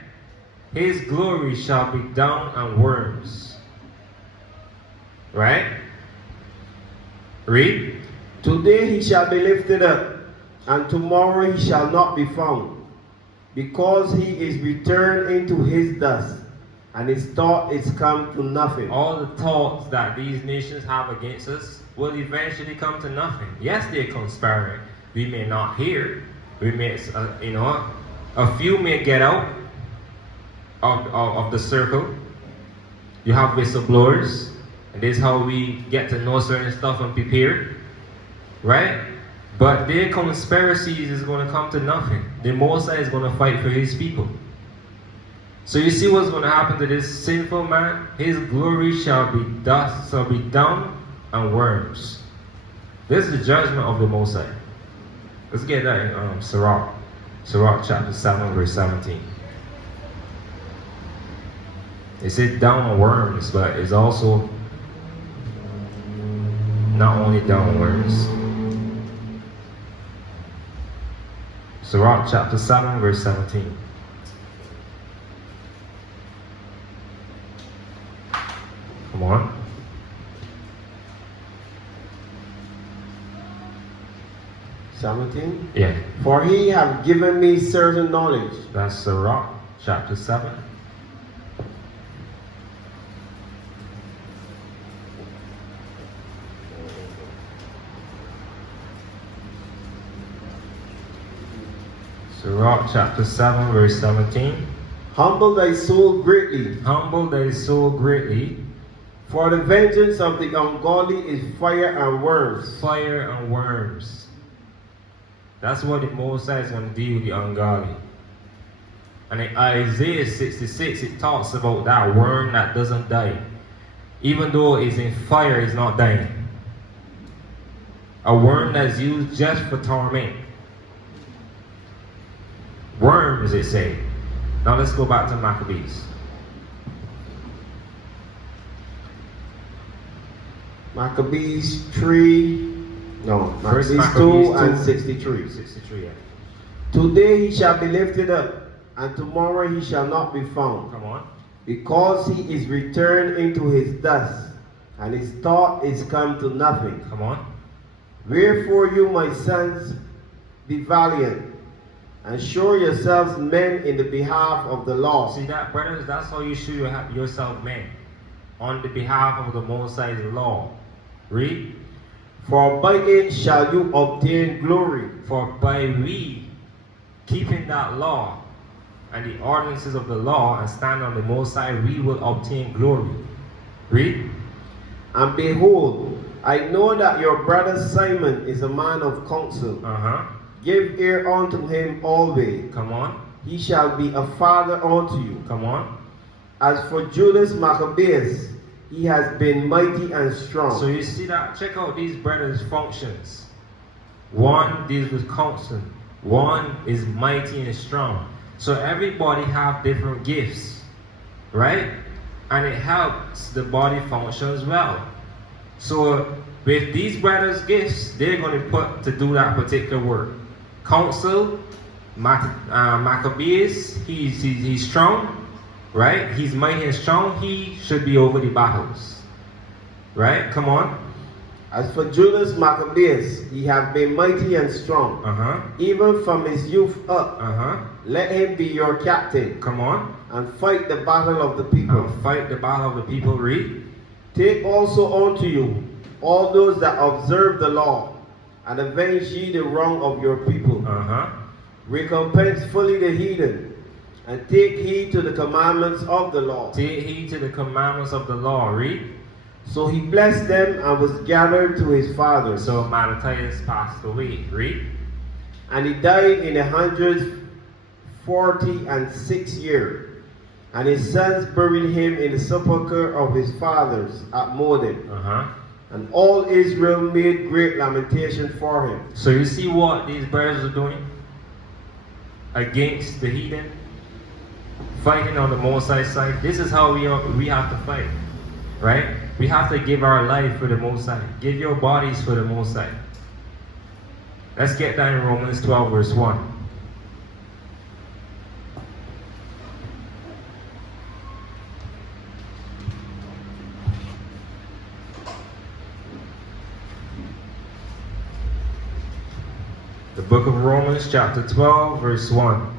His glory shall be dung and worms. Right? Read. Today he shall be lifted up, and tomorrow he shall not be found, because he is returned into his dust, and his thought is come to nothing. All the thoughts that these nations have against us will eventually come to nothing. Yes, they're conspiring. We may not hear. We may, a few may get out of the circle. You have whistleblowers, and this is how we get to know certain stuff and prepare, right? But their conspiracies is going to come to nothing. The Mosai is going to fight for his people. So you see what's going to happen to this sinful man? His glory shall be dust, shall be dung and worms. This is the judgment of the Mosai. Let's get that in Sirach chapter 7, verse 17. It said dung and worms, but it's also not only dung and worms. Sirach chapter 7, verse 17. Come on. (17) Yeah. For he hath given me certain knowledge. That's Sirach chapter 7. Sirach chapter 7, verse 17. Humble thy soul greatly, Humble thy soul greatly, for the vengeance of the ungodly is fire and worms. fire and worms. That's what the Mosai is going to do with the ungodly. And in Isaiah 66, it talks about that worm that doesn't die. Even though it's in fire, it's not dying. A worm that's used just for torment. Worms, it say. Now let's go back to Maccabees. Maccabees 3, no, First Maccabees 2 and 63. 63, yeah. Today he shall be lifted up, and tomorrow he shall not be found, Come on. because he is returned into his dust, and his thought is come to nothing. Come on. Wherefore you, my sons, be valiant, and show yourselves men in the behalf of the law. See that, brothers? That's how you show yourself men. On the behalf of the Mosai's law. Read. For by it shall you obtain glory. For by we keeping that law and the ordinances of the law and stand on the Mosai, we will obtain glory. Read. And behold, I know that your brother Simon is a man of counsel. Give ear unto him always. Come on. He shall be a father unto you. Come on. As for Judas Maccabeus, he has been mighty and strong. So you see that? Check out these brothers' functions. One deals with counsel. One is mighty and strong. So everybody have different gifts, right? And it helps the body functions well. So with these brothers' gifts, they're going to put to do that particular work. Counsel, Maccabeus, he's strong, right? He's mighty and strong. He should be over the battles, right? Come on. As for Judas Maccabeus, he hath been mighty and strong, even from his youth up. Let him be your captain. Come on. And fight the battle of the people. Fight the battle of the people. Read. Take also unto you all those that observe the law, and avenge ye the wrong of your people. Recompense fully the heathen, and take heed to the commandments of the law. Take heed to the commandments of the law. Read. So he blessed them and was gathered to his fathers. So Mattathias passed away. Read. And he died in 146 years. And his sons buried him in the sepulchre of his fathers at Modin. And all Israel made great lamentation for him. So you see what these brothers are doing against the heathen, fighting on the Mosai side. This is how we have to fight. Right? We have to give our life for the Most High. Give your bodies for the Most High. Let's get that in Romans 12 verse 1. The book of Romans chapter 12 verse 1.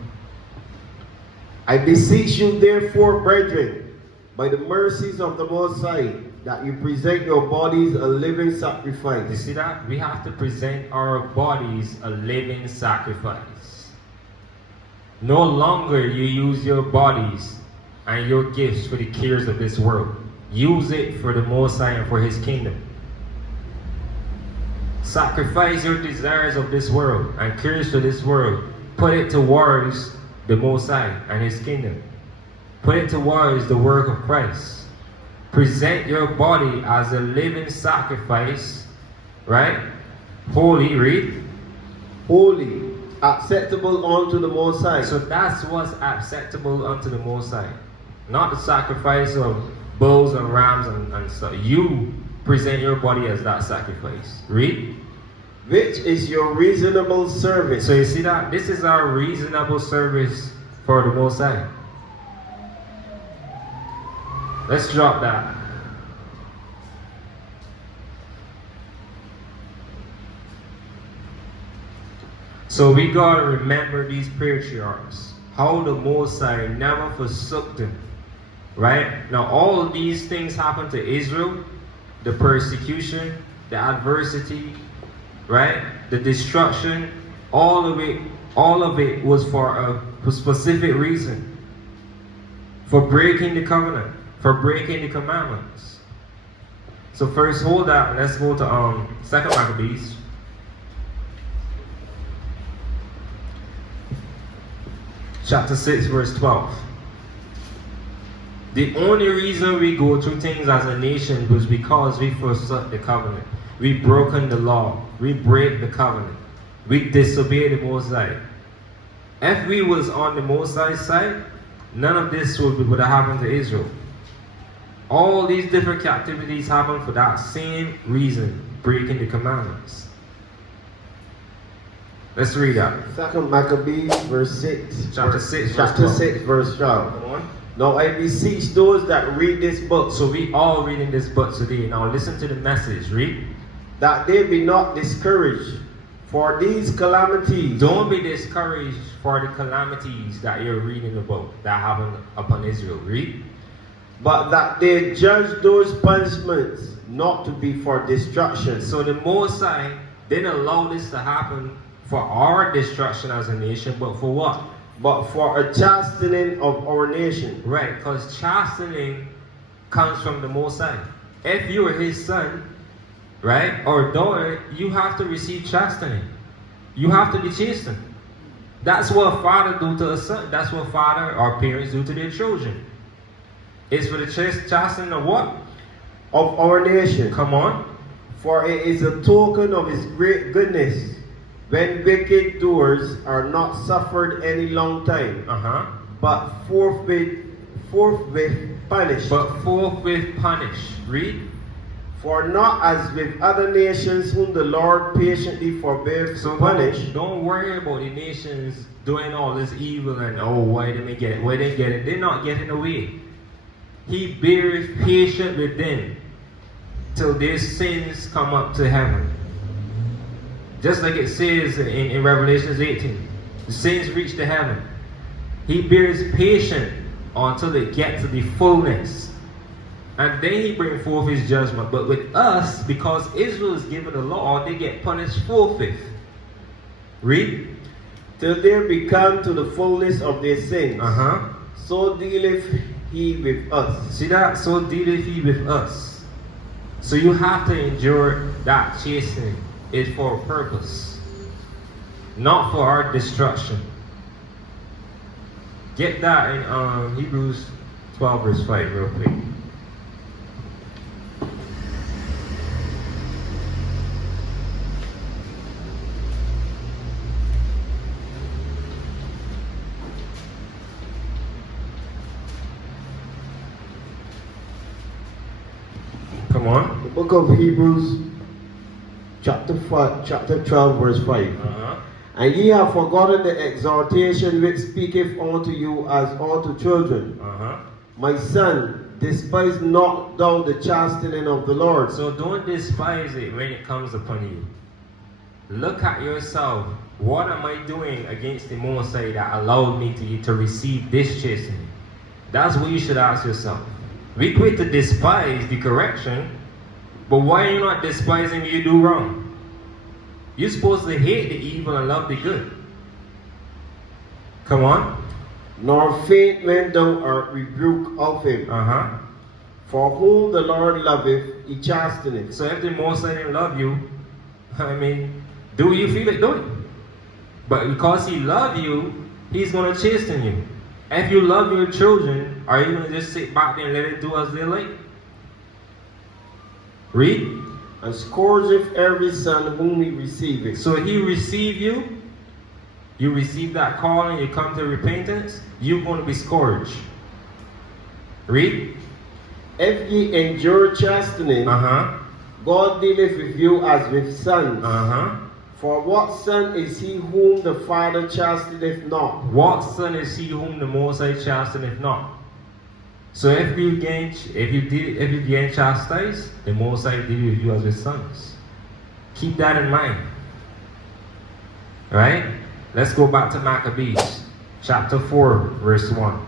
I beseech you, therefore, brethren, by the mercies of the Most High, that you present your bodies a living You sacrifice. see that? We have to present our bodies a living sacrifice. No longer you use your bodies and your gifts for the cares of this world. Use it for the Most High and for His kingdom. Sacrifice your desires of this world and cares to this world. Put it towards the Most High and His kingdom. Put it towards the work of Christ. Present your body as a living sacrifice, right? Holy, read. Holy, acceptable unto the Most High. So that's what's acceptable unto the Most High. Not the sacrifice of bulls and rams and stuff. You present your body as that sacrifice. Read. Which is your reasonable service. So you see that? This is our reasonable service for the Most High. Let's drop that. So we gotta remember these patriarchs. How the Most High never forsook them. Right? Now all of these things happened to Israel. The persecution, the adversity, right? The destruction, all of it was for a specific reason. For breaking the covenant, for breaking the commandments. So first hold that, and let's go to 2nd Maccabees. Chapter 6, verse 12. The only reason we go through things as a nation was because we forsook the covenant. We broken the law. We break the covenant. We disobey the Most High. If we was on the Most High side, none of this would have happened to Israel. All these different captivities happened for that same reason, breaking the commandments. Let's read that. 2nd Maccabees, verse 6. Chapter 6, verse Chapter 12. 6, verse 12. Come on. Now I beseech those that read this book, So we all reading this book today. Now listen to the message. Read. that they be not discouraged for these calamities. Don't be discouraged for the calamities that you're reading about that happened upon Israel. Read. But that they judge those punishments not to be for destruction. So the Most High didn't allow this to happen for our destruction as a nation, but for what? But for a chastening of our nation. Right, because chastening comes from the Most High. If you are His son, right, or daughter, you have to receive chastening. You have to be chastened. That's what a father do to a son. That's what father or parents do to their children. It's for the chastening of what? Of our nation. Come on. For it is a token of His great goodness, when wicked doers are not suffered any long time, but forthwith punished. But forthwith punished. Read. For not as with other nations whom the Lord patiently forbears to punish. Don't worry about the nations doing all this evil and why didn't they get it? Why didn't they get it? They're not getting away. He bears patient with them till their sins come up to heaven. Just like it says in Revelation 18, the sins reach to heaven. He bears patient until it gets to the fullness. And then He brings forth His judgment. But with us, because Israel is given the law, they get punished forthwith. Read. Till they be come to the fullness of their sins. So dealeth He with us. See that? So dealeth He with us. So you have to endure that chastening. It's for a purpose, not for our destruction. Get that in Hebrews 12 verse 5 real quick. Come on. The book of Hebrews, chapter 12, verse 5. And ye have forgotten the exhortation which speaketh unto you as unto children. My son, despise not thou the chastening of the Lord. So don't despise it when it comes upon you. Look at yourself. What am I doing against the Most High that allowed me to receive this chastening? That's what you should ask yourself. We quit to despise the correction, but why are you not despising when you do wrong? You're supposed to hate the evil and love the good. Come on. Nor faint when thou art rebuked of him. For whom the Lord loveth, he chasteneth. So if the Most High didn't love you, I mean, do what you feel like doing. But because he loves you, he's going to chasten you. If you love your children, are you going to just sit back there and let it do as they like? Read. And scourgeth every son whom he receiveth. So he receive you, you receive that calling, you come to repentance, you're going to be scourged. Read. If ye endure chastening, God dealeth with you as with sons. For what son is he whom the Father chasteneth not? What son is he whom the Most High chasteneth not? So if you get chastised, the Most High deal with you as his sons. Keep that in mind. Right? Let's go back to Maccabees, chapter 4, verse 1.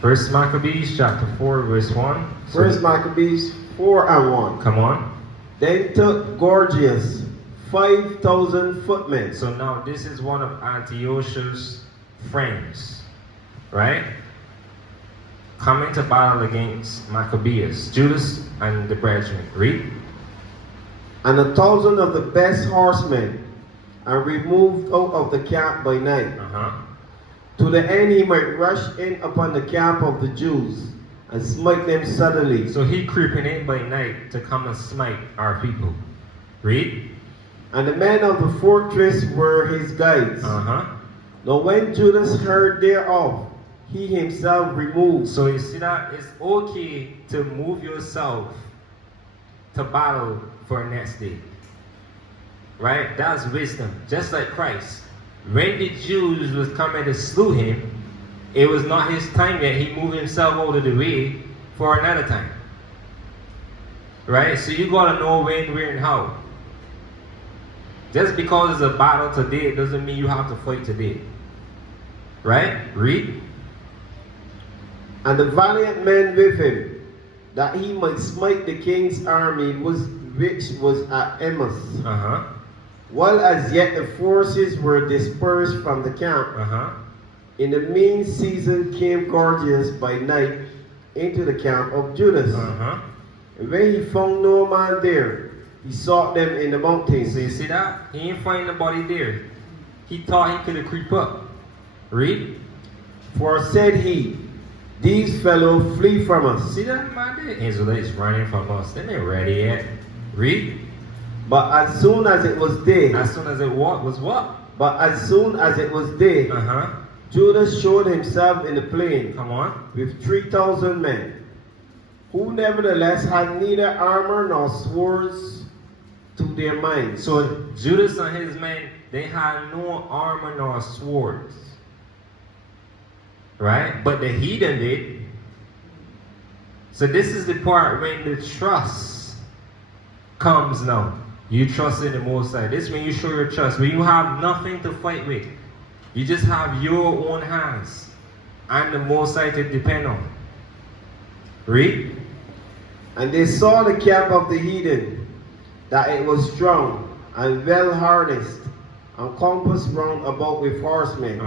First Maccabees chapter 4 verse 1. First Maccabees 4 and 1. Come on. Then took Gorgias 5,000 footmen. So now this is one of Antiochus' friends, right? Coming to battle against Maccabeus, Judas and the brethren. Read. And 1,000 of the best horsemen, and removed out of the camp by night. To the end he might rush in upon the camp of the Jews and smite them suddenly. So he creeping in by night to come and smite our people. Read. And the men of the fortress were his guides. Now when Judas heard thereof, he himself removed. So you see that it's okay to move yourself to battle for next day. Right? That's wisdom. Just like Christ. When the Jews was coming to slew him, it was not his time yet. He moved himself out of the way for another time. Right? So you gotta know when, where, and how. Just because it's a battle today doesn't mean you have to fight today. Right? Read. And the valiant men with him, that he might smite the king's army, which was at Emmaus. While as yet the forces were dispersed from the camp, in the mean season came Gorgias by night into the camp of Judas. And when he found no man there, he sought them in the mountains. So you see that? He ain't find nobody there. He thought he could have creep up. Read. For said he, these fellows flee from us. See that, man? The Israelites running from us. They ain't ready yet. Read. But as soon as it was day. As soon as it was what? But as soon as it was day, Judas showed himself in the plain. Come on. With 3,000 men, who nevertheless had neither armor nor swords to their minds. So Judas and his men, they had no armor nor swords. Right? But the heathen did. So this is the part when the trust comes now. You trust in the Most High. This is when you show your trust. When you have nothing to fight with. You just have your own hands. And the Most High to depend on. Read. And they saw the camp of the heathen, that it was strong and well harnessed, and compassed round about with horsemen.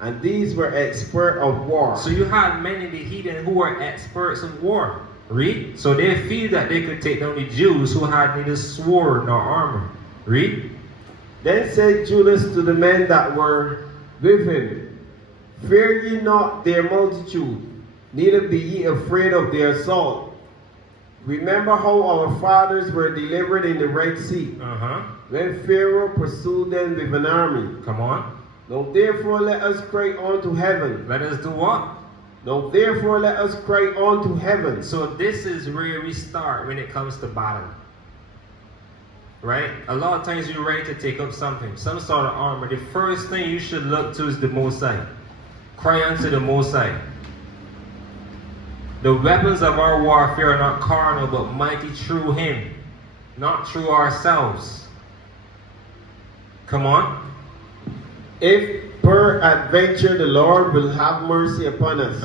And these were expert of war. So you had many of the heathen who were experts of war. Read. So they feel that they could take down the Jews who had neither sword nor armor. Read. Then said Judas to the men that were with him, Fear ye not their multitude, neither be ye afraid of their assault. Remember how our fathers were delivered in the Red Sea, when Pharaoh pursued them with an army. Come on. Now therefore let us cry unto heaven. Let us do what? Now therefore let us cry unto heaven. So this is where we start when it comes to battle. Right? A lot of times you're ready to take up something, some sort of armor. The first thing you should look to is the Most High. Cry unto the Most High. The weapons of our warfare are not carnal, but mighty through Him, not through ourselves. Come on. If peradventure the Lord will have mercy upon us,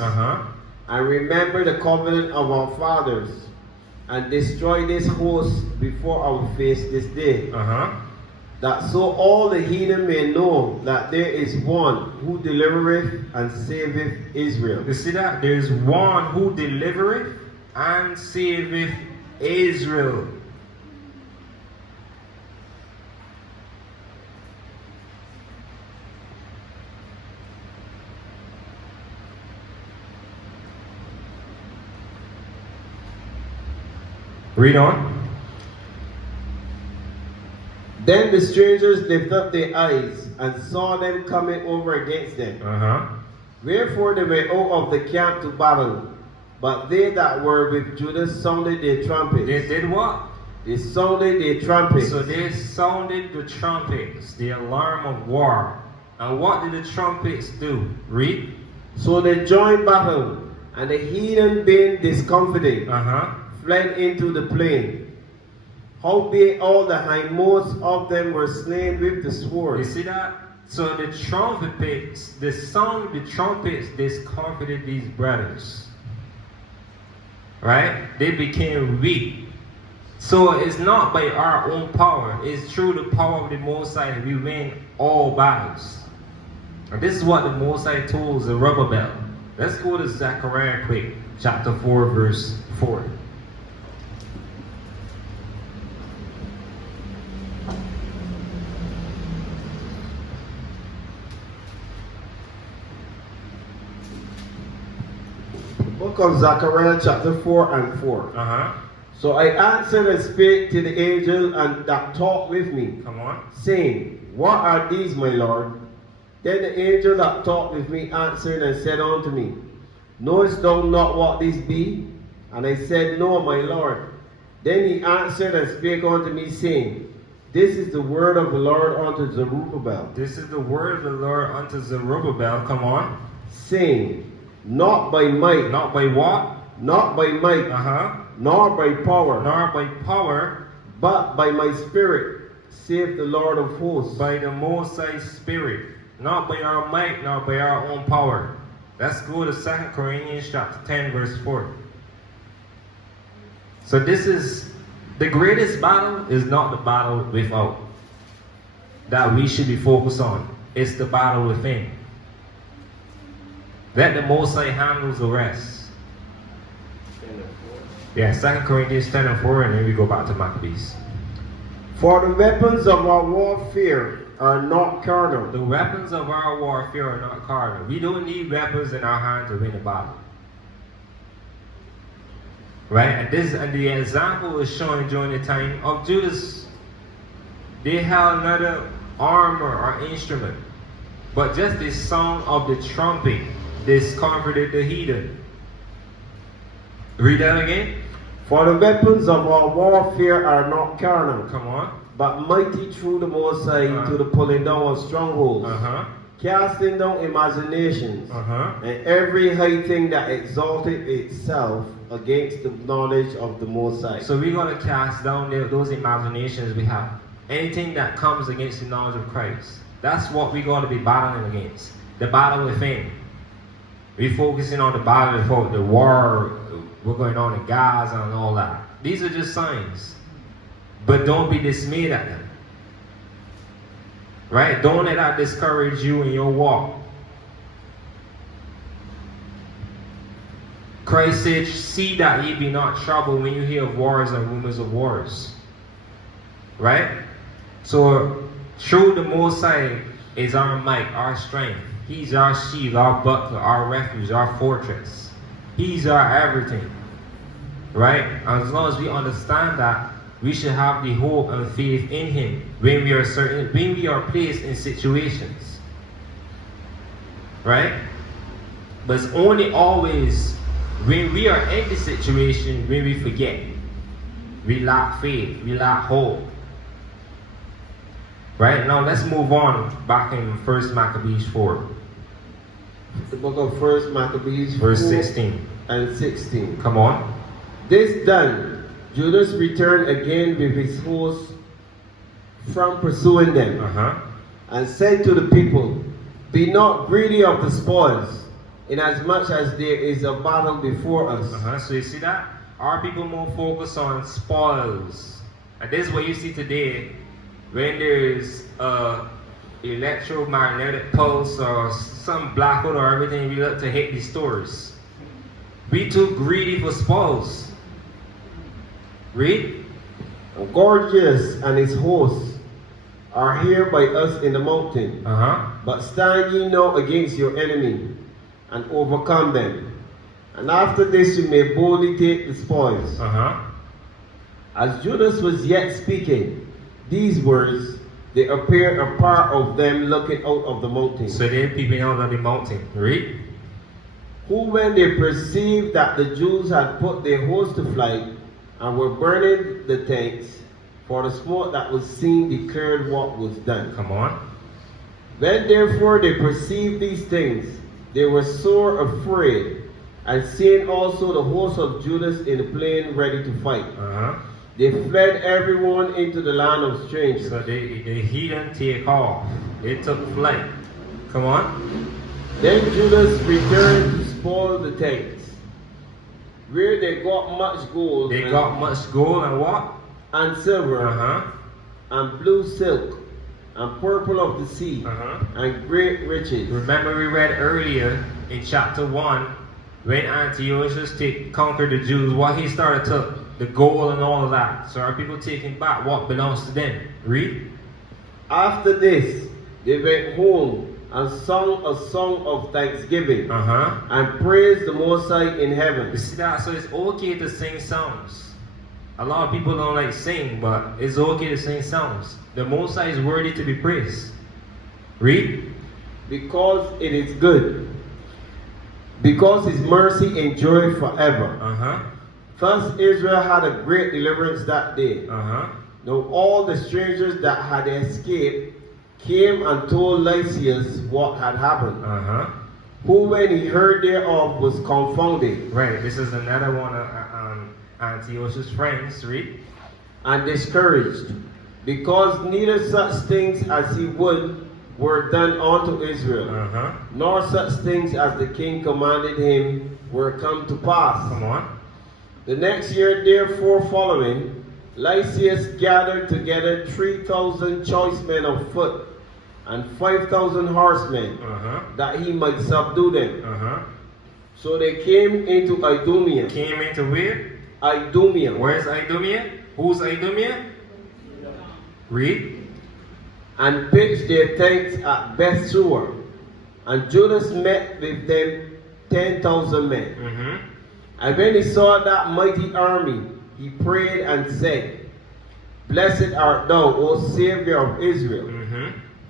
and remember the covenant of our fathers, and destroy this host before our face this day, that so all the heathen may know that there is one who delivereth and saveth Israel. You see that? There is one who delivereth and saveth Israel. Read on. Then the strangers lifted up their eyes and saw them coming over against them. Wherefore they went out of the camp to battle. But they that were with Judah sounded their trumpets. They did what? They sounded their trumpets. So they sounded the trumpets, the alarm of war. And what did the trumpets do? Read. So they joined battle, and the heathen being discomfited, fled into the plain. Howbeit all the hindmost of them were slain with the sword. You see that? So the trumpets, the sound of the trumpets discomfited these brothers. Right? They became weak. So it's not by our own power. It's through the power of the Most High we win all battles. And this is what the Most High told Zerubbabel. Let's go to Zechariah quick. Chapter 4, verse 4. Book of Zechariah chapter 4 and 4. So I answered and spake to the angel and that talked with me, Come on. saying, What are these, my Lord? Then the angel that talked with me answered and said unto me, Knowest thou not what these be? And I said, No, my Lord. Then he answered and spake unto me, saying, This is the word of the Lord unto Zerubbabel. This is the word of the Lord unto Zerubbabel. Come on. Saying, Not by might. Not by what? Not by might. Nor by power. Nor by power. But by my spirit, saith the Lord of hosts. By the Most High Spirit. Not by our might, nor by our own power. Let's go to 2 Corinthians chapter 10, verse 4. So this is, the greatest battle is not the battle without. That we should be focused on. It's the battle within. Let the Most High handle the rest. Yeah, 2 Corinthians 10 and 4, and then we go back to Maccabees. For the weapons of our warfare are not carnal. The weapons of our warfare are not carnal. We don't need weapons in our hand to win a battle. Right? And the example is shown during the time of Judas. They held another armor or instrument. But just the sound of the trumpet discomforted the heathen. Read that again. For the weapons of our warfare are not carnal. Come on. But mighty through the Most High to the pulling down of strongholds. Casting down imaginations. And every high thing that exalted itself against the knowledge of the Most High. So we're going to cast down those imaginations we have. Anything that comes against the knowledge of Christ. That's what we're going to be battling against. The battle within. We're focusing on the battle before the war. We're going on in Gaza and all that. These are just signs. But don't be dismayed at them. Right? Don't let that discourage you in your walk. Christ said, see that ye be not troubled when you hear of wars and rumors of wars. Right? So, through the Most High is our might, our strength. He's our shield, our buckler, our refuge, our fortress. He's our everything. Right? As long as we understand that, we should have the hope and faith in Him when we are placed in situations. Right? But it's only always when we are in the situation when we forget. We lack faith, we lack hope. Right? Now let's move on back in 1 Maccabees 4. The book of 1 Maccabees Verse 4 16. and 16. Come on. This done, Judas returned again with his host from pursuing them, and said to the people, Be not greedy of the spoils, inasmuch as there is a battle before us. So you see that? Our people more focused on spoils. And this is what you see today when there's electromagnetic pulse or some blackout or everything, we look to hit the stores. We too greedy for spoils. Read. Gorgias and his hosts are here by us in the mountain. But stand ye now against your enemy, and overcome them. And after this you may boldly take the spoils. As Judas was yet speaking these words, there appeared a part of them looking out of the mountain. So they're peeping out of the mountain. Read. Who, when they perceived that the Jews had put their host to flight, and were burning the tents, for the smoke that was seen declared what was done. Come on. When therefore they perceived these things, they were sore afraid, and seeing also the host of Judas in the plain ready to fight, they fled everyone into the land of strangers. So the heathen take off. They took flight. Come on. Then Judas returned to spoil the tents, where they got much gold. They got much gold and what? And silver, and blue silk, and purple of the sea, and great riches. Remember we read earlier in chapter 1, when Antiochus conquered the Jews, what he started to the gold and all of that. So are people taking back what belongs to them? Read. After this, they went home and sung a song of thanksgiving, and praised the Most High in heaven. You see that? So it's okay to sing songs. A lot of people don't like sing, but it's okay to sing songs. The Most High is worthy to be praised. Read. Because it is good, because His mercy endureth forever. Thus Israel had a great deliverance that day. Now all the strangers that had escaped came and told Lysias what had happened, who when he heard thereof was confounded. Right, this is another one of Antiochus' friends. Read. And discouraged, because neither such things as he would were done unto Israel, nor such things as the king commanded him were come to pass. Come on. The next year therefore following, Lysias gathered together 3,000 choice men of foot, and 5,000 horsemen, that he might subdue them. So they came into Idumea. Came into where? Idumea. Where's Idumea? Who's Idumea? Read. And pitched their tents at Bethsur. And Judas met with them 10,000 men. And when he saw that mighty army, he prayed and said, Blessed art thou, O Savior of Israel,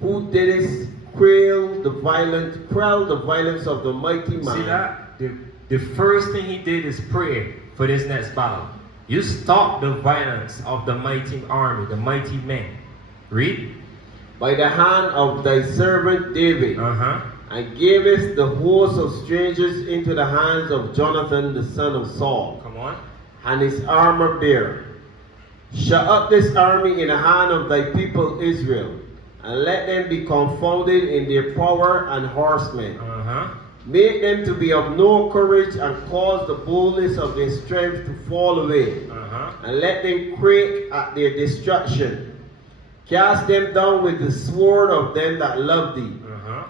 who didst quell the violence of the mighty man. See that? The first thing he did is pray for this next battle. You stop the violence of the mighty army, the mighty men. Read. By the hand of thy servant David, and gavest the host of strangers into the hands of Jonathan the son of Saul. Come on. And his armor bearer. Shut up this army in the hand of thy people Israel, and let them be confounded in their power and horsemen. Make them to be of no courage, and cause the boldness of their strength to fall away, and let them quake at their destruction. Cast them down with the sword of them that love thee,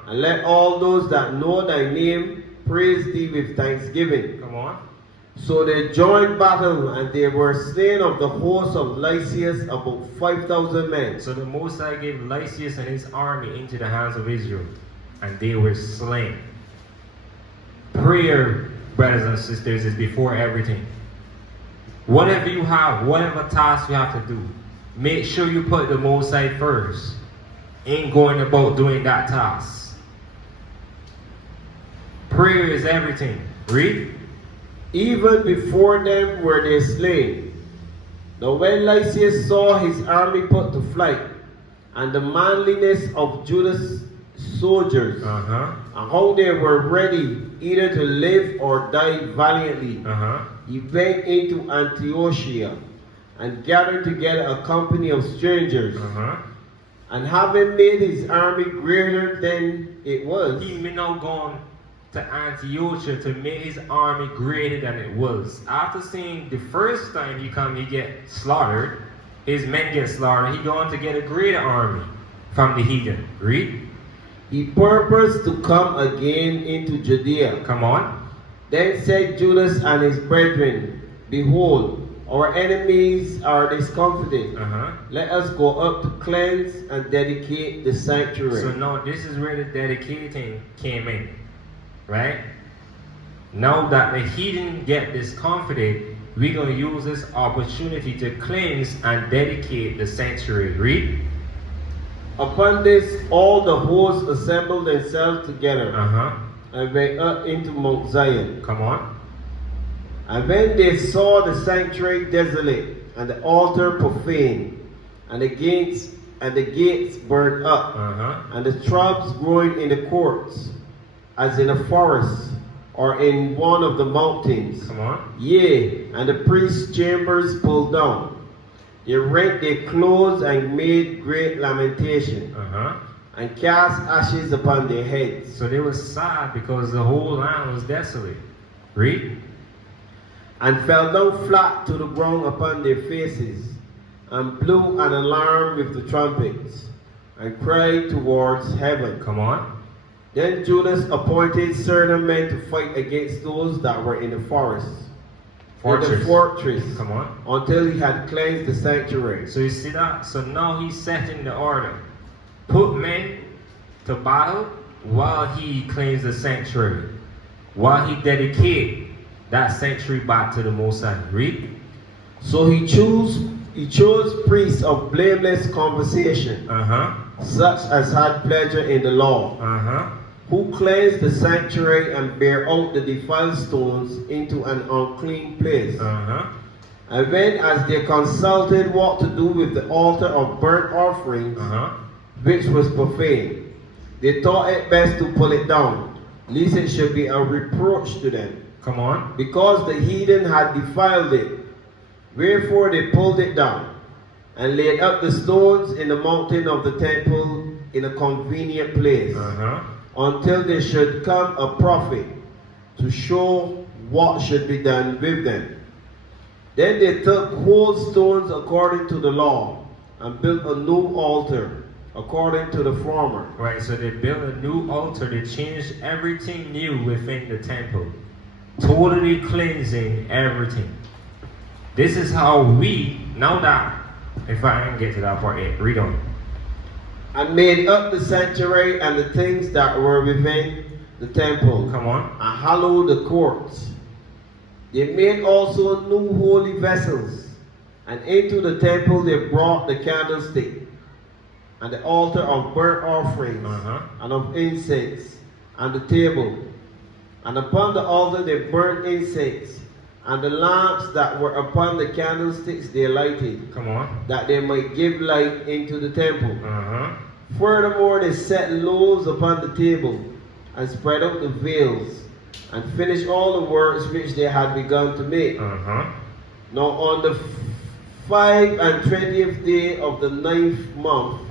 and let all those that know thy name praise thee with thanksgiving. Come on. So they joined battle, and they were slain of the host of Lysias about 5,000 men. So the Most High gave Lysias and his army into the hands of Israel, and they were slain. Prayer, brothers and sisters, is before everything. Whatever you have, whatever task you have to do, make sure you put the Most High first. Ain't going about doing that task. Prayer is everything. Read. Even before them were they slain. Now when Lysias saw his army put to flight, and the manliness of Judas' soldiers, and how they were ready either to live or die valiantly, he went into Antiochia, and gathered together a company of strangers, and having made his army greater than it was, He may now gone to Antiochia to make his army greater than it was. After seeing the first time he come, he get slaughtered, his men get slaughtered, he going to get a greater army from the heathen. Read. he purposed to come again into Judea. Come on. Then said Judas and his brethren, Behold, our enemies are discomfited. Let us go up to cleanse and dedicate the sanctuary. So now this is where the dedicating came in. Right? Now that the heathen get discomfited, we're going to use this opportunity to cleanse and dedicate the sanctuary. Read. Upon this, all the hosts assembled themselves together and went up into Mount Zion. Come on. And when they saw the sanctuary desolate, and the altar profaned, and the gates burned up, and the shrubs growing in the courts, as in a forest, or in one of the mountains, Come on. yea, and the priest's chambers pulled down, they rent their clothes and made great lamentation, and cast ashes upon their heads. So they were sad because the whole land was desolate. Read. And fell down flat to the ground upon their faces, and blew an alarm with the trumpets, and cried towards heaven. Come on. Then Judas appointed certain men to fight against those that were in the forest, in the fortress, Come on. until he had cleansed the sanctuary. So you see that? So now he's setting the order. Put men to battle while he cleans the sanctuary, while he dedicate that sanctuary back to the Most High. Read. So he chose priests of blameless conversation, such as had pleasure in the law, who cleansed the sanctuary and bare out the defiled stones into an unclean place. And when, as they consulted what to do with the altar of burnt offerings, which was profane, they thought it best to pull it down, lest it should be a reproach to them. Come on. Because the heathen had defiled it. Wherefore they pulled it down, and laid up the stones in the mountain of the temple in a convenient place, until there should come a prophet to show what should be done with them. Then they took whole stones according to the law, and built a new altar according to the former. Right, so they built a new altar. They changed everything new within the temple. Totally cleansing everything. This is how we, now that, if I can get to that part, read on. And made up the sanctuary and the things that were within the temple. Come on. And hallowed the courts. They made also new holy vessels. And into the temple they brought the candlestick, and the altar of burnt offerings, and of incense, and the table. And upon the altar they burnt incense, and the lamps that were upon the candlesticks they lighted, Come on. that they might give light into the temple. Furthermore, they set loaves upon the table, and spread out the veils, and finished all the works which they had begun to make. Now on the 25th day of the 9th month,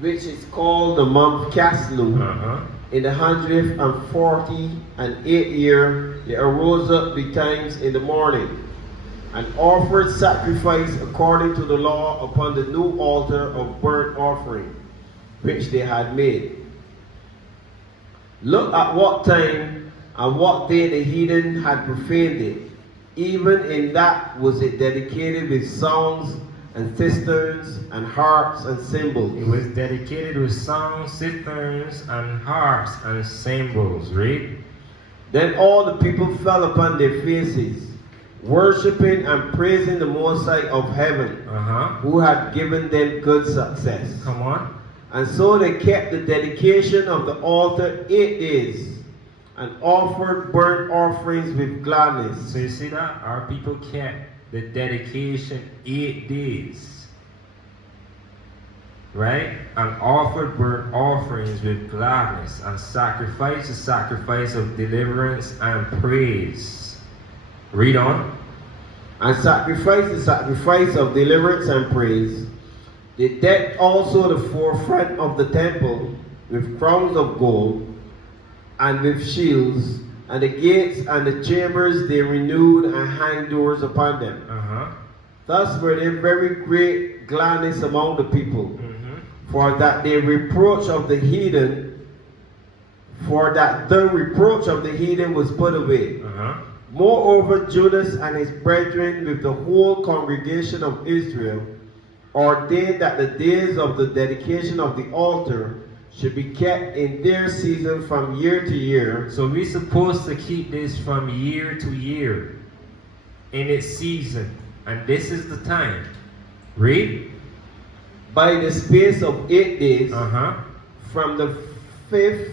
which is called the month Caslu, in the 148th year, they arose up betimes in the morning, and offered sacrifice according to the law upon the new altar of burnt offering, which they had made. Look at what time and what day the heathen had profaned it. Even in that was it dedicated with songs and cisterns and harps and cymbals. It was dedicated with songs, cisterns, and harps and cymbals. Read. Then all the people fell upon their faces, worshiping and praising the Most High of heaven, who had given them good success. Come on. And so they kept the dedication of the altar 8 days, and offered burnt offerings with gladness. So you see that? Our people kept the dedication 8 days. Right? And offered burnt offerings with gladness, and sacrificed the sacrifice of deliverance and praise. Read on. And sacrificed the sacrifice of deliverance and praise. They decked also the forefront of the temple with crowns of gold, and with shields, and the gates and the chambers they renewed, and hanged doors upon them. Thus were there very great gladness among the people, for that the reproach of the heathen was put away. Moreover, Judas and his brethren with the whole congregation of Israel ordained that the days of the dedication of the altar should be kept in their season from year to year. So we're supposed to keep this from year to year in its season. And this is the time. Read. By the space of 8 days, from the 5th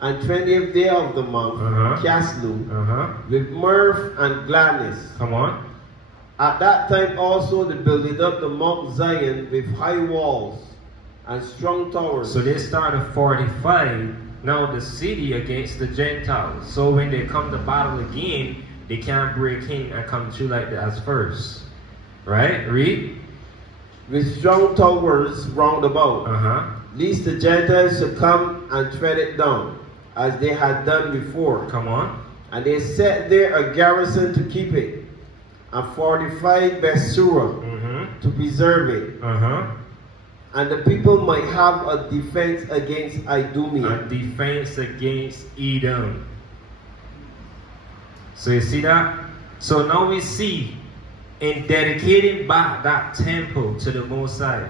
and 20th day of the month, Caslu, with mirth and gladness. Come on. At that time also they builded up the Mount Zion with high walls and strong towers. So they started 45 now the city against the Gentiles. So when they come to battle again, they can't break in and come through like that as first. Right? Read. With strong towers round about, lest the Gentiles should come and tread it down, as they had done before. Come on. And they set there a garrison to keep it, and fortified Bethsura to preserve it. And the people might have a defense against Idumea. A defense against Edom. So you see that? So now we see, in dedicating back that temple to the Most High,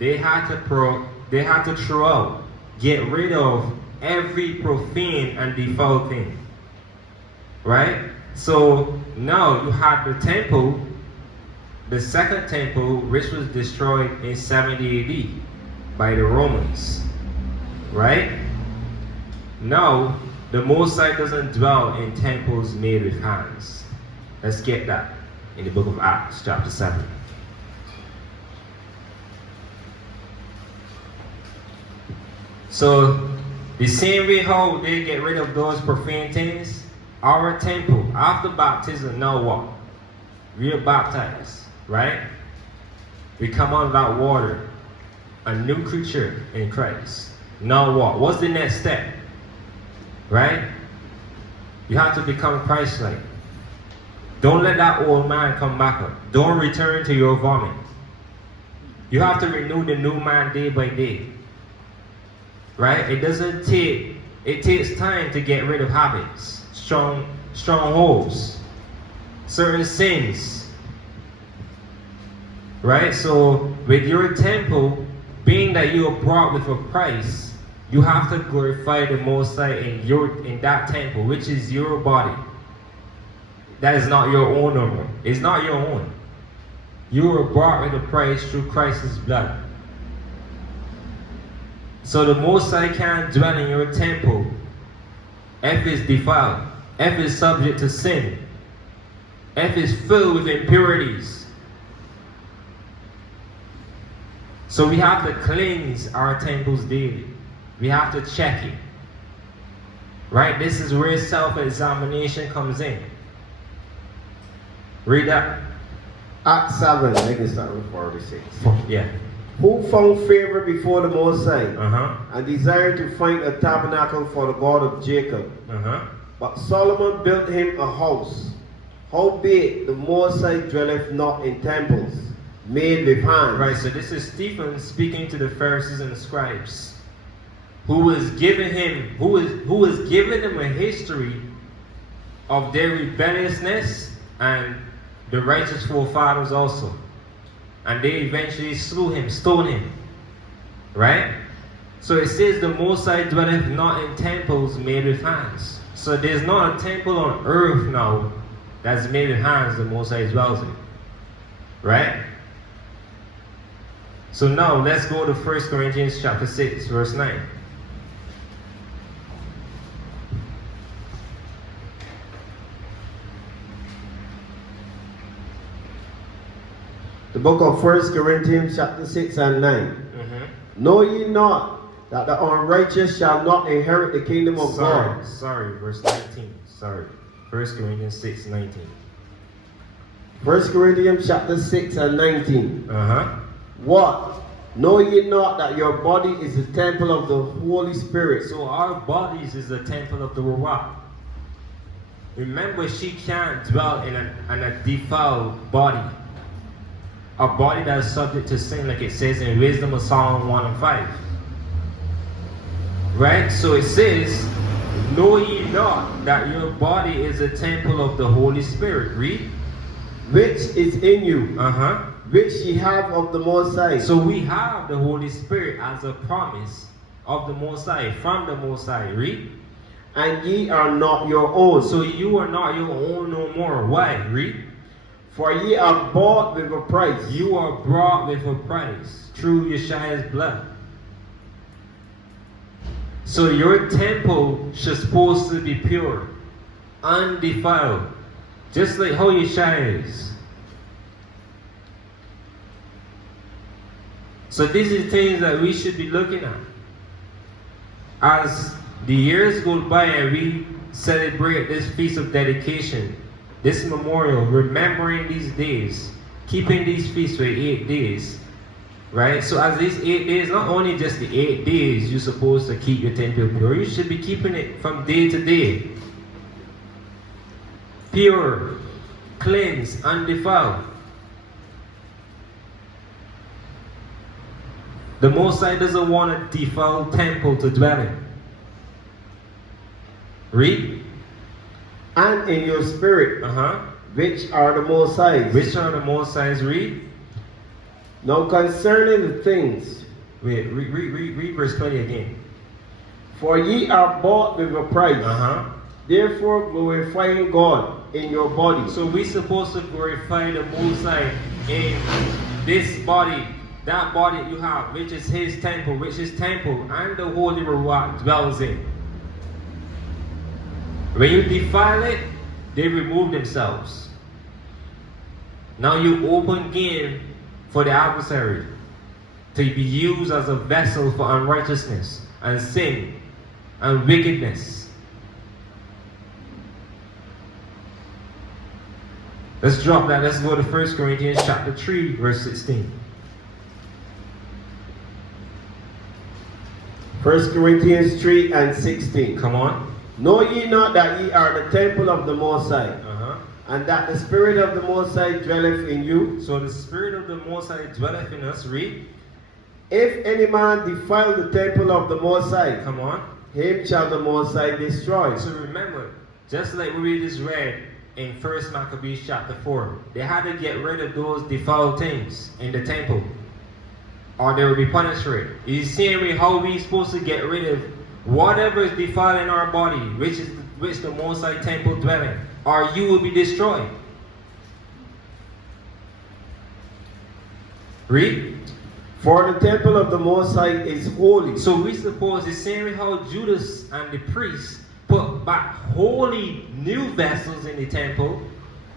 they had to throw out, get rid of every profane and defiled thing. Right? So now you have the temple, the second temple, which was destroyed in 70 AD by the Romans. Right? Now, the Most High doesn't dwell in temples made with hands. Let's get that in the book of Acts, chapter 7. So, the same way how they get rid of those profane things, our temple, after baptism, now what? We are baptized, right? We come out of that water, a new creature in Christ. Now what? What's the next step? Right? You have to become Christ-like. Don't let that old man come back up. Don't return to your vomit. You have to renew the new man day by day. Right? It takes time to get rid of habits, strongholds, certain sins. Right? So with your temple, being that you are brought with a price, you have to glorify the Most High in that temple, which is your body. That is not your own no more. It's not your own. You were bought with a price through Christ's blood. So the Most High can't dwell in your temple if it's defiled, if it's subject to sin, if it's filled with impurities. So we have to cleanse our temples daily. We have to check it. Right? This is where self-examination comes in. Read that. Acts 7, I can start with 46. Yeah. Who found favor before the Most High, and desired to find a tabernacle for the God of Jacob. But Solomon built him a house. Howbeit the Most High dwelleth not in temples made with hands. Right, so this is Stephen speaking to the Pharisees and the scribes, who was giving them a history of their rebelliousness and the righteous forefathers also. And they eventually slew him, stoned him. Right? So it says the Most High dwelleth not in temples made with hands. So there's not a temple on earth now that's made with hands, the Most High dwells in. Right? So now let's go to 1 Corinthians chapter 6, verse 9. The book of 1 Corinthians chapter 6 and 9. Know ye not that the unrighteous shall not inherit the kingdom of God? Sorry, verse 19. Sorry. 1 Corinthians 6, 19. 1 Corinthians chapter 6 and 19. What? Know ye not that your body is the temple of the Holy Spirit? So our bodies is the temple of the Ruach. Remember, she can't dwell in a defiled body. A body that is subject to sin, like it says in Wisdom of Solomon 1 and 5. Right? So it says, know ye not that your body is a temple of the Holy Spirit. Read. Which is in you, which ye have of the Most High. So we have the Holy Spirit as a promise of the Most High, from the Most High. Read. And ye are not your own. So you are not your own no more. Why? Read. For ye are bought with a price. You are bought with a price through Yashayah's blood. So your temple is supposed to be pure, undefiled, just like how Yashayah is. So these are things that we should be looking at. As the years go by and we celebrate this feast of dedication, this memorial, remembering these days, keeping these feasts for 8 days, right? So as these 8 days, not only just the 8 days you're supposed to keep your temple pure, you should be keeping it from day to day. Pure, cleansed, undefiled. The Most High doesn't want a defiled temple to dwell in. Read. And in your spirit, which are the Most High. Which are the Most High's? Read. Now concerning the things. Wait, read verse 20 again. For ye are bought with a price. Therefore glorifying God in your body. So we're supposed to glorify the Most High in this body. That body you have, which is His temple, which His temple and the Holy Ruach dwells in. When you defile it, they remove themselves. Now you open game for the adversary to be used as a vessel for unrighteousness and sin and wickedness. Let's drop that. Let's go to 1 Corinthians chapter 3, verse 16. 1 Corinthians 3 and 16. Come on. Know ye not that ye are the temple of the Most High, and that the Spirit of the Most High dwelleth in you? So the Spirit of the Most High dwelleth in us. Read. If any man defile the temple of the Most High, Come on. him shall the Most High destroy. So remember, just like we just read in 1 Maccabees chapter 4, they had to get rid of those defiled things in the temple, or they will be punished for it. It's the same way how we supposed to get rid of whatever is defiled in our body, which the Most High temple dwelling, or you will be destroyed. Read. For the temple of the Most High is holy. So we suppose the same way how Judas and the priests put back holy new vessels in the temple,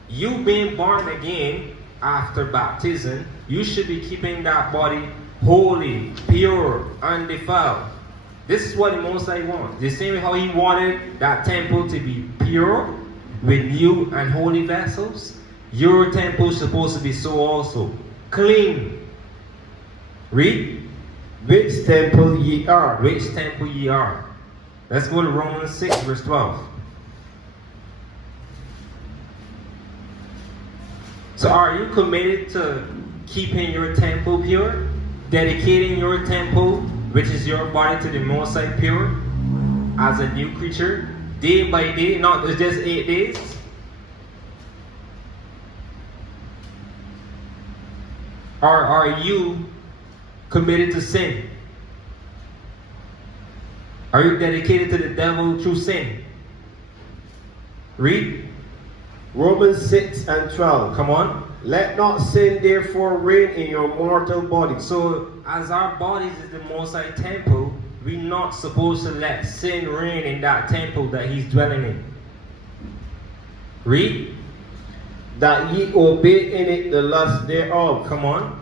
you being born again after baptism, you should be keeping that body holy, pure, undefiled. This is what the Most High wants. The same way how He wanted that temple to be pure with new and holy vessels, your temple is supposed to be so also. Clean. Read. Which temple ye are. Which temple ye are. Let's go to Romans 6, verse 12. So are you committed to keeping your temple pure? Dedicating your temple, which is your body, to the Most High pure as a new creature, day by day, not just 8 days? Or are you committed to sin? Are you dedicated to the devil through sin? Read. Romans 6 and 12. Come on. Let not sin therefore reign in your mortal body. So, as our bodies is the Most High temple, we're not supposed to let sin reign in that temple that He's dwelling in. Read. That ye obey in it the lust thereof. Come on.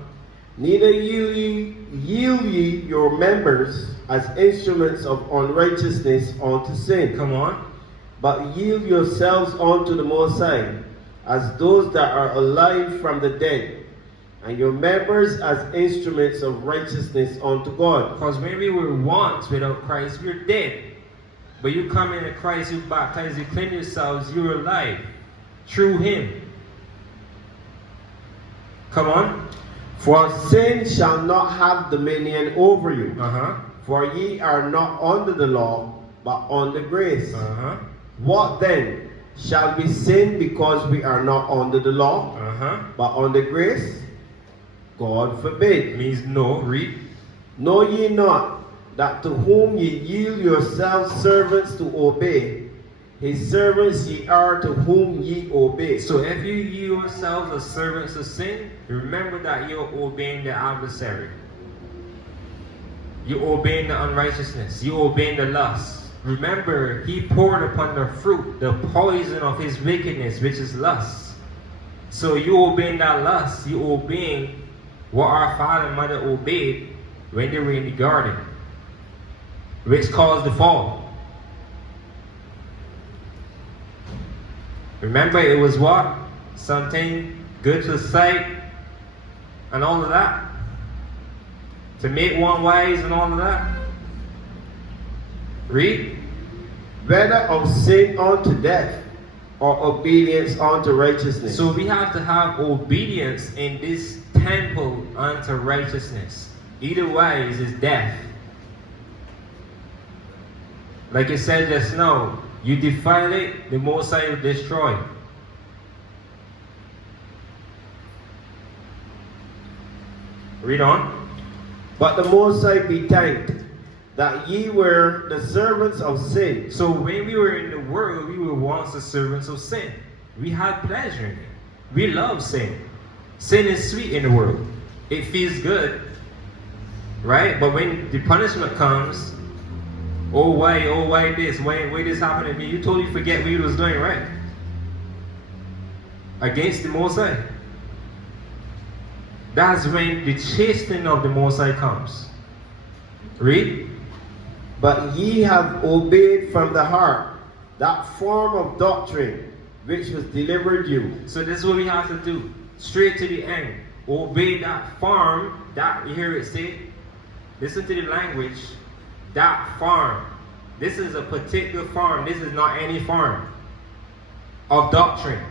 Neither yield ye your members as instruments of unrighteousness unto sin. Come on. But yield yourselves unto the Most High, as those that are alive from the dead, and your members as instruments of righteousness unto God. Because when we were once without Christ, we're dead. But you come into Christ, you baptize, you cleanse yourselves, you're alive through Him. Come on. For sin shall not have dominion over you. Uh-huh. For ye are not under the law, but under grace. Uh-huh. What then? Shall we sin because we are not under the law, Uh-huh. but under grace? God forbid. Means no. Read. Know ye not that to whom ye yield yourselves servants to obey, His servants ye are to whom ye obey. So if you yield yourselves as servants of sin, remember that you're obeying the adversary. You're obeying the unrighteousness. You're obeying the lust. Remember, He poured upon the fruit, the poison of His wickedness, which is lust. So you obeying that lust. You obeying what our father and mother obeyed when they were in the garden, which caused the fall. Remember, it was what? Something good to sight and all of that. To make one wise and all of that. Read. Whether of sin unto death, or obedience unto righteousness. So we have to have obedience in this temple unto righteousness. Either wise is death. Like it said just now, you defile it, the Most High will destroy. Read on. But the Most High be thanked, that ye were the servants of sin. So when we were in the world, we were once the servants of sin. We had pleasure in it. We love sin. Sin is sweet in the world. It feels good. Right? But when the punishment comes, oh why this? Why this happened to me? You totally forget what you was doing, right? Against the Most High. That's when the chastening of the Most High comes. Read. But ye have obeyed from the heart that form of doctrine which was delivered you. So this is what we have to do. Straight to the end. Obey that farm. That, you hear it say? Listen to the language. That farm. This is a particular farm. This is not any farm of doctrine.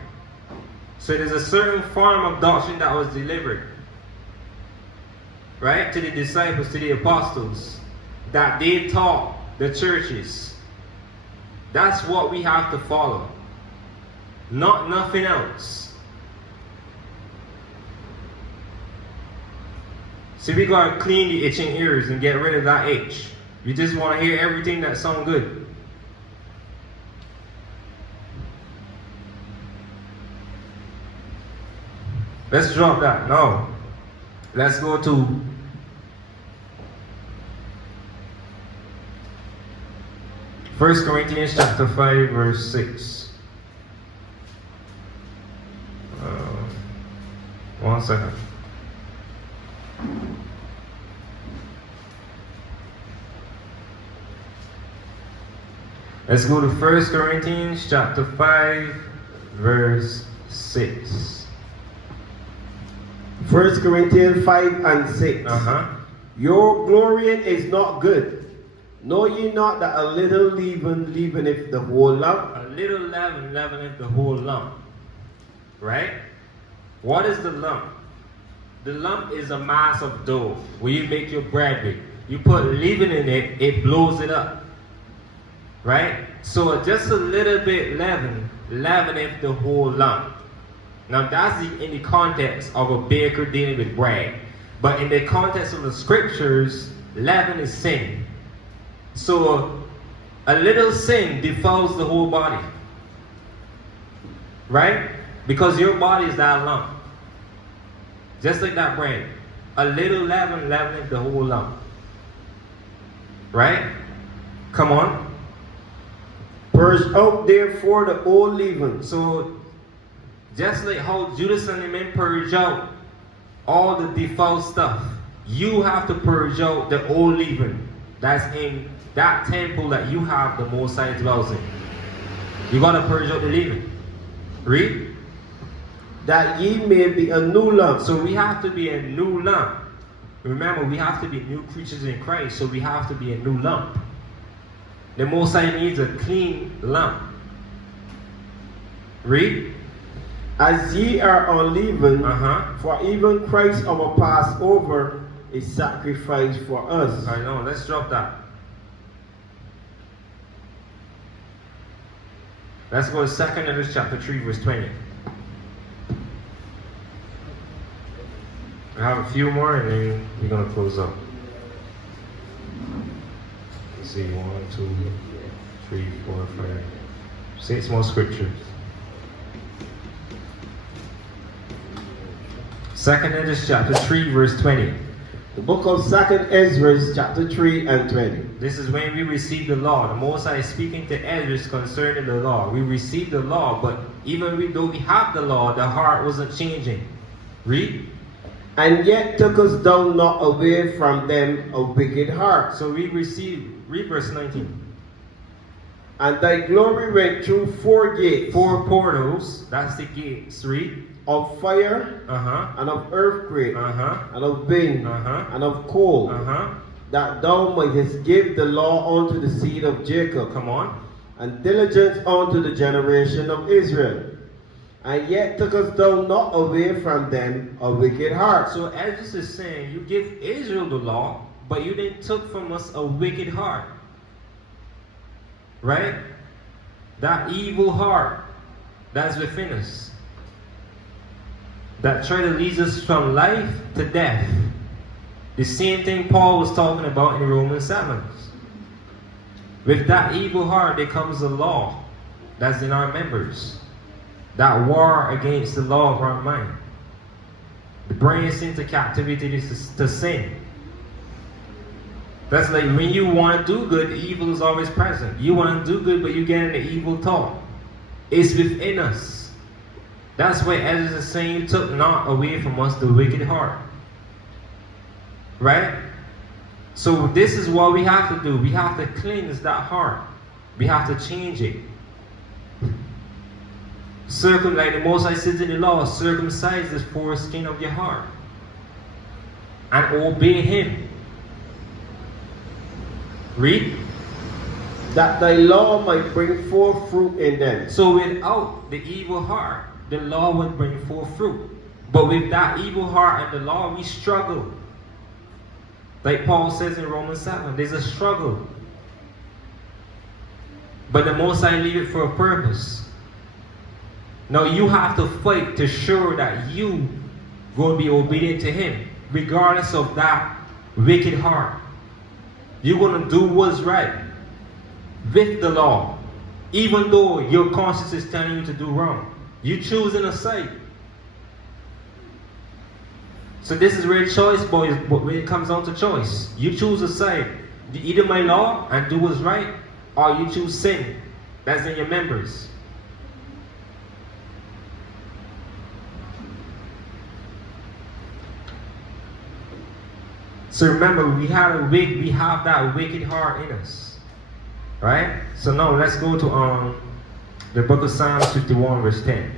So there's a certain form of doctrine that was delivered. Right? To the disciples, to the apostles. That they taught the churches. That's what we have to follow. Not nothing else. So we gotta clean the itching ears and get rid of that itch. We just want to hear everything that sounds good. Let's drop that. No. Let's go to 1 Corinthians chapter 5 verse 6. One second. Let's go to 1 Corinthians chapter 5 verse 6. 1 Corinthians 5 and 6. Your glorying is not good. Know ye not that a little leaven leaveneth the whole lump? A little leaven leaveneth the whole lump. Right? What is the lump? The lump is a mass of dough where you make your bread with. You put leaven in it, it blows it up. Right? So just a little bit leaveneth the whole lump. Now that's in the context of a baker dealing with bread. But in the context of the scriptures, leaven is sin. So a little sin defiles the whole body. Right? Because your body is that lump. Just like that bread. A little leaven leaveneth the whole lump. Right? Come on. Purge out therefore the old leaven. So, just like how Judas and the men purge out all the default stuff, you have to purge out the old leaven that's in that temple that you have the Most High dwells in. You gotta purge out the leaven. Read. That ye may be a new lump. So we have to be a new lump. Remember, we have to be new creatures in Christ, so we have to be a new lump. The Most High needs a clean lump. Read. As ye are unleavened, Uh-huh. for even Christ our Passover is sacrificed for us. I know, let's drop that. Let's go to 2 Edwards chapter 3, verse 20. I have a few more and then we're going to close up. Let's see, 1, 2, 3, 4, 5, 6 more scriptures. 2 Edwards chapter 3, verse 20. The book of 2nd Ezra, chapter 3 and 20. This is when we receive the law. The Most High is speaking to Ezra concerning the law. We received the law, but even though we have the law, the heart wasn't changing. Read. And yet took us thou not away from them a wicked heart. So we received, read verse 19. And thy glory went through 4 gates. 4 portals, that's the gates. Read. Of fire, Uh-huh. and of earthquake, Uh-huh. and of wind, Uh-huh. and of cold, Uh-huh. that thou mightest give the law unto the seed of Jacob, Come on. and diligence unto the generation of Israel. And yet tookest thou not away from them a wicked heart. So Ezra is saying, you give Israel the law, but you didn't took from us a wicked heart. Right? That evil heart that's within us. That try to lead us from life to death. The same thing Paul was talking about in Romans 7. With that evil heart, there comes a law that's in our members. That war against the law of our mind. The bringing us into captivity to sin. That's like when you want to do good, the evil is always present. You want to do good, but you get in the evil thought. It's within us. That's why Ezra is saying, you took not away from us the wicked heart. Right? So this is what we have to do. We have to cleanse that heart. We have to change it. Like the Most High says in the law, circumcise the foreskin of your heart. And obey Him. Read. That thy law might bring forth fruit in them. So without the evil heart, the law would bring forth fruit. But with that evil heart and the law, we struggle. Like Paul says in Romans 7, there's a struggle. But the Most High leave it for a purpose. Now you have to fight to show that you going to be obedient to Him, regardless of that wicked heart. You're going to do what's right with the law, even though your conscience is telling you to do wrong. You choosing a side. So this is where choice, boys, when it comes down to choice. You choose a side. You either my law and do what's right, or you choose sin. That's in your members. So remember, we have that wicked heart in us. Right? So now let's go to the book of Psalms 51, verse 10.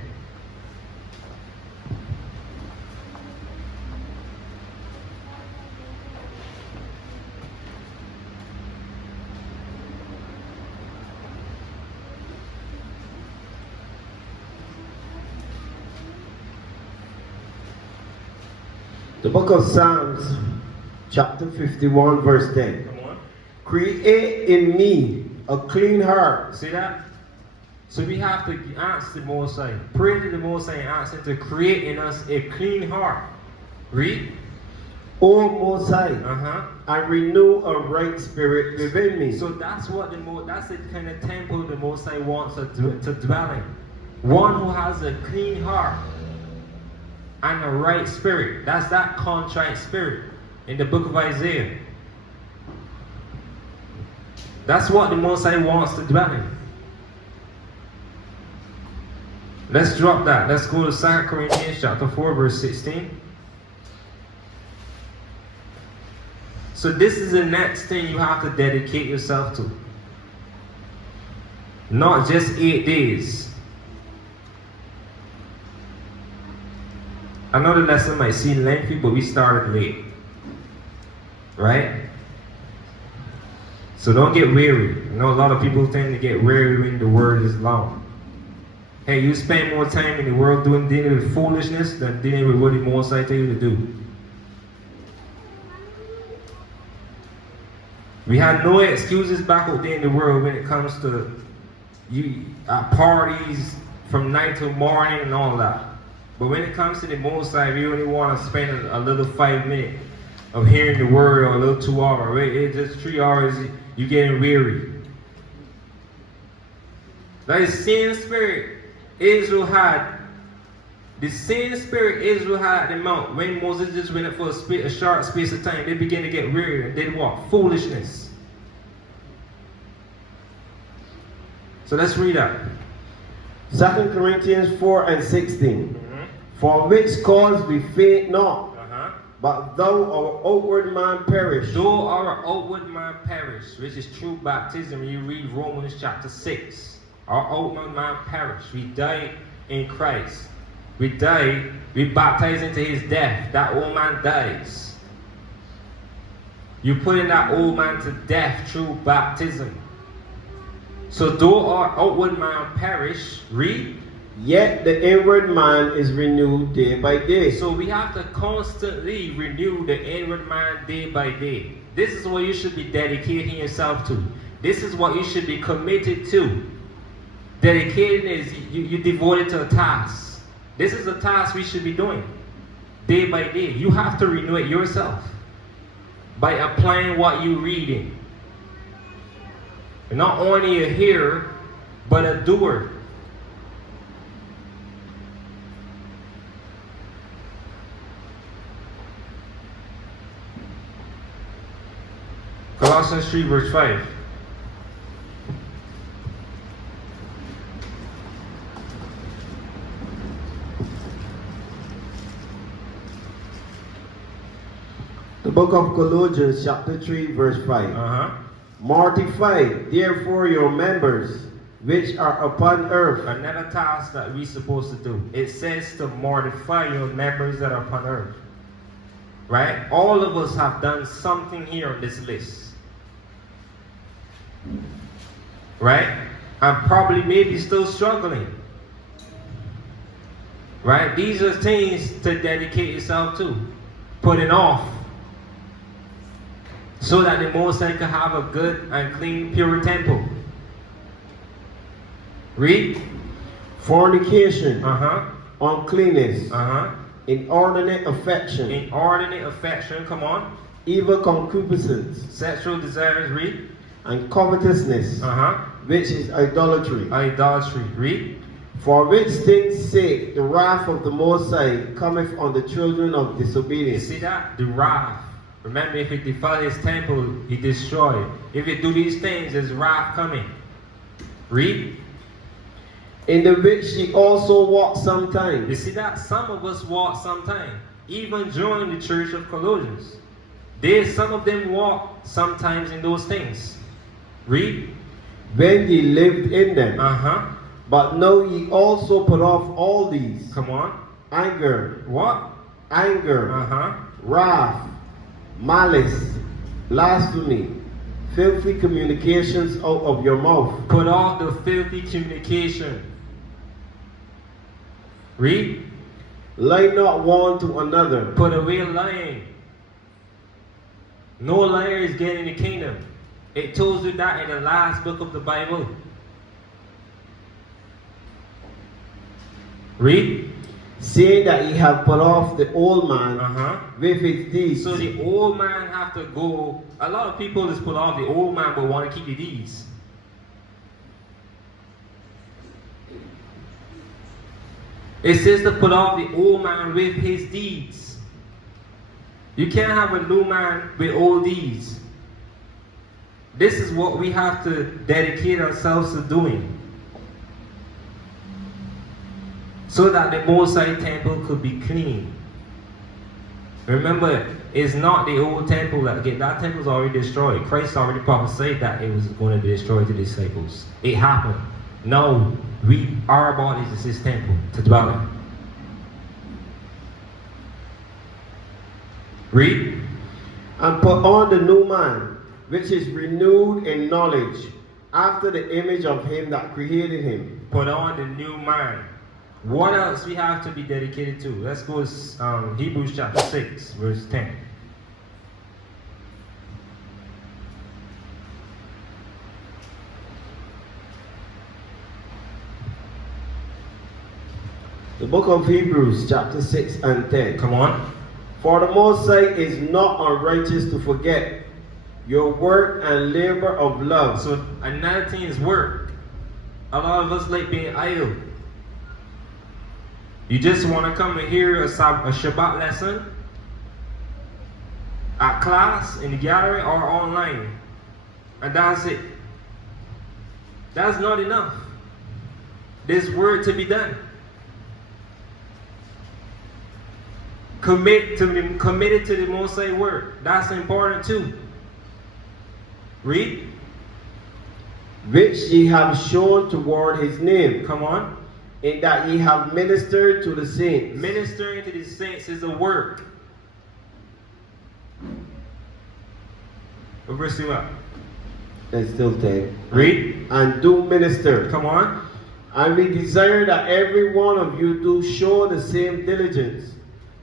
The book of Psalms, chapter 51, verse 10. Come on. Create in me a clean heart. See that? So we have to ask the Most High, pray to the Most High and ask Him to create in us a clean heart. Read. O Most High, Uh-huh. and renew a right spirit within me. So that's what that's the kind of temple the Most High wants us to dwell in. One who has a clean heart and a right spirit. That's that contrite spirit in the book of Isaiah. That's what the Most High wants to dwell in. Let's drop that. Let's go to 2 Corinthians chapter 4, verse 16. So this is the next thing you have to dedicate yourself to. Not just 8 days. I know the lesson might seem lengthy, but we started late. Right? So don't get weary. I know a lot of people tend to get weary when the word is long. Hey, you spend more time in the world dealing with foolishness than dealing with what the Most High tell you to do. We have no excuses back out there in the world when it comes to parties from night till morning and all that. But when it comes to the Most High, we only want to spend a little 5 minutes of hearing the word, or a little 2 hours. Right? It's just 3 hours, you're getting weary. That is the same spirit Israel had. The same spirit Israel had at the mount when Moses just went up for a short space of time. They began to get weary and did what? Foolishness. So let's read that. 2 Corinthians 4 and 16. For which cause we faint not, but though our outward man perish. Though our outward man perish, which is true baptism. You read Romans chapter 6. Our outward man perish. We die in Christ. We die, we baptize into his death. That old man dies. You put in that old man to death through baptism. So though our outward man perish, read. Yet the inward man is renewed day by day. So we have to constantly renew the inward man day by day. This is what you should be dedicating yourself to. This is what you should be committed to. Dedicating is you devote it to a task. This is a task we should be doing day by day. You have to renew it yourself by applying what you're reading. And not only a hearer, but a doer. Colossians 3 verse 5. The book of Colossians chapter 3 verse 5. Mortify therefore your members which are upon earth. Another task that we're supposed to do. It says to mortify your members that are upon earth. Right? All of us have done something here on this list. Right? And probably maybe still struggling. Right? These are things to dedicate yourself to. Putting off. So that the Most High can have a good and clean, pure temple. Read. Fornication. Uncleanness. Inordinate affection. Inordinate affection, come on. Evil concupiscence. Sexual desires, read. And covetousness. Which is idolatry. Idolatry, read. For which things' sake the wrath of the Most High cometh on the children of disobedience. You see that? The wrath. Remember, if it defile his temple, he destroyed. If it do these things, there's wrath coming. Read. In the which ye also walk sometimes. You see that? Some of us walk sometimes. Even during the church of Colossians. Some of them walk sometimes in those things. Read. When ye lived in them. But now ye also put off all these. Come on. Anger. What? Anger. Wrath. Malice. Blasphemy. Filthy communications out of your mouth. Put off the filthy communication. Read. Lie not one to another. Put away lying. No liar is getting the kingdom. It tells you that in the last book of the Bible. Read. Saying that ye have put off the old man with its deeds. So the old man have to go. A lot of people just put off the old man but want to keep the deeds. It says to put off the old man with his deeds. You can't have a new man with old deeds. This is what we have to dedicate ourselves to doing, so that the Most High temple could be clean. Remember, it's not the old temple that temple is already destroyed. Christ already prophesied that it was going to destroy the disciples. It happened. Now, our bodies is his temple to dwell in. Read. And put on the new man, which is renewed in knowledge, after the image of him that created him. Put on the new man. What else we have to be dedicated to? Let's go to Hebrews chapter 6, verse 10. The book of Hebrews, chapter 6 and 10. Come on. For the Most High is not unrighteous to forget your work and labor of love. So another thing is work. A lot of us like being idle. You just want to come and hear a Shabbat lesson at class, in the gallery, or online. And that's it. That's not enough. There's work to be done. Committed to the Most High work. That's important too. Read. Which ye have shown toward his name. Come on. In that ye have ministered to the saints. Ministering to the saints is a work. What verse you up? It's still 10. Read. And do minister. Come on. And we desire that every one of you do show the same diligence,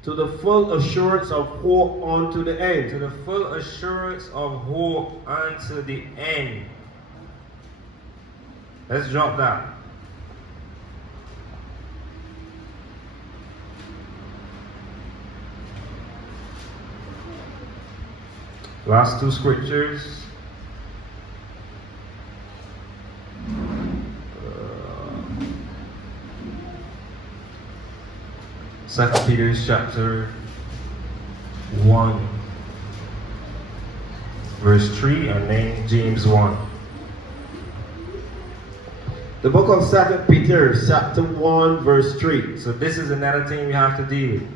to the full assurance of hope unto the end. To the full assurance of hope unto the end. Let's drop that. Last two scriptures. 2 Peter chapter 1, verse 3, and then James 1. The book of 2 Peter, chapter 1, verse 3. So this is another thing we have to deal with.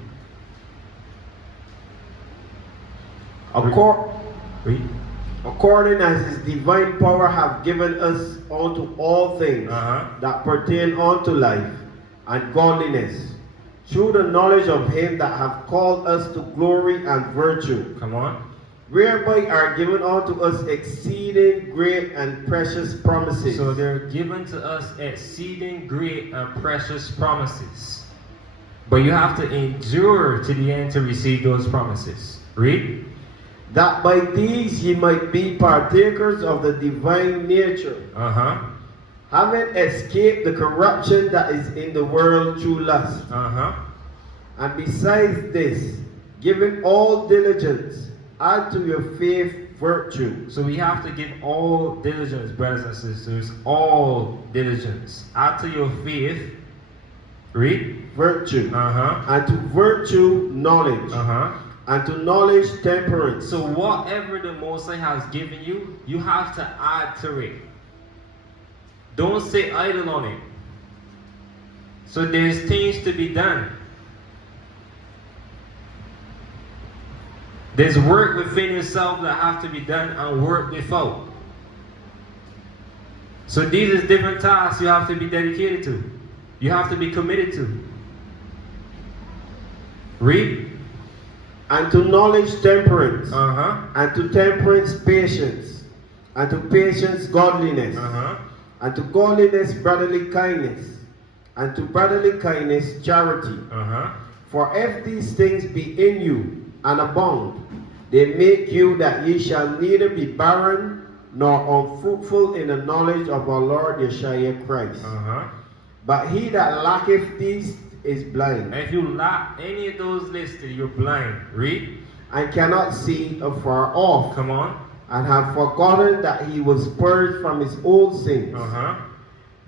According as his divine power hath given us unto all things that pertain unto life and godliness, through the knowledge of him that hath called us to glory and virtue. Come on. Whereby are given unto us exceeding great and precious promises. So they're given to us exceeding great and precious promises. But you have to endure to the end to receive those promises. Read. That by these ye might be partakers of the divine nature, having escaped the corruption that is in the world through lust. And besides this, giving all diligence, add to your faith virtue. So we have to give all diligence, brothers and sisters, all diligence. Add to your faith, read, virtue. And to virtue, knowledge. And to knowledge, temperance. So whatever the Most High has given you, you have to add to it. Don't sit idle on it. So there's things to be done. There's work within yourself that have to be done and work without. So these are different tasks you have to be dedicated to. You have to be committed to. Read. And to knowledge, temperance. Uh-huh. And to temperance, patience. And to patience, godliness. Uh-huh. And to godliness, brotherly kindness. And to brotherly kindness, charity. Uh-huh. For if these things be in you and abound, they make you that ye shall neither be barren nor unfruitful in the knowledge of our Lord Yashayah Christ. Uh-huh. But he that lacketh these is blind. And if you lack any of those listed, you're blind. Read. And cannot see afar off. Come on. And have forgotten that he was purged from his old sins. Uh-huh.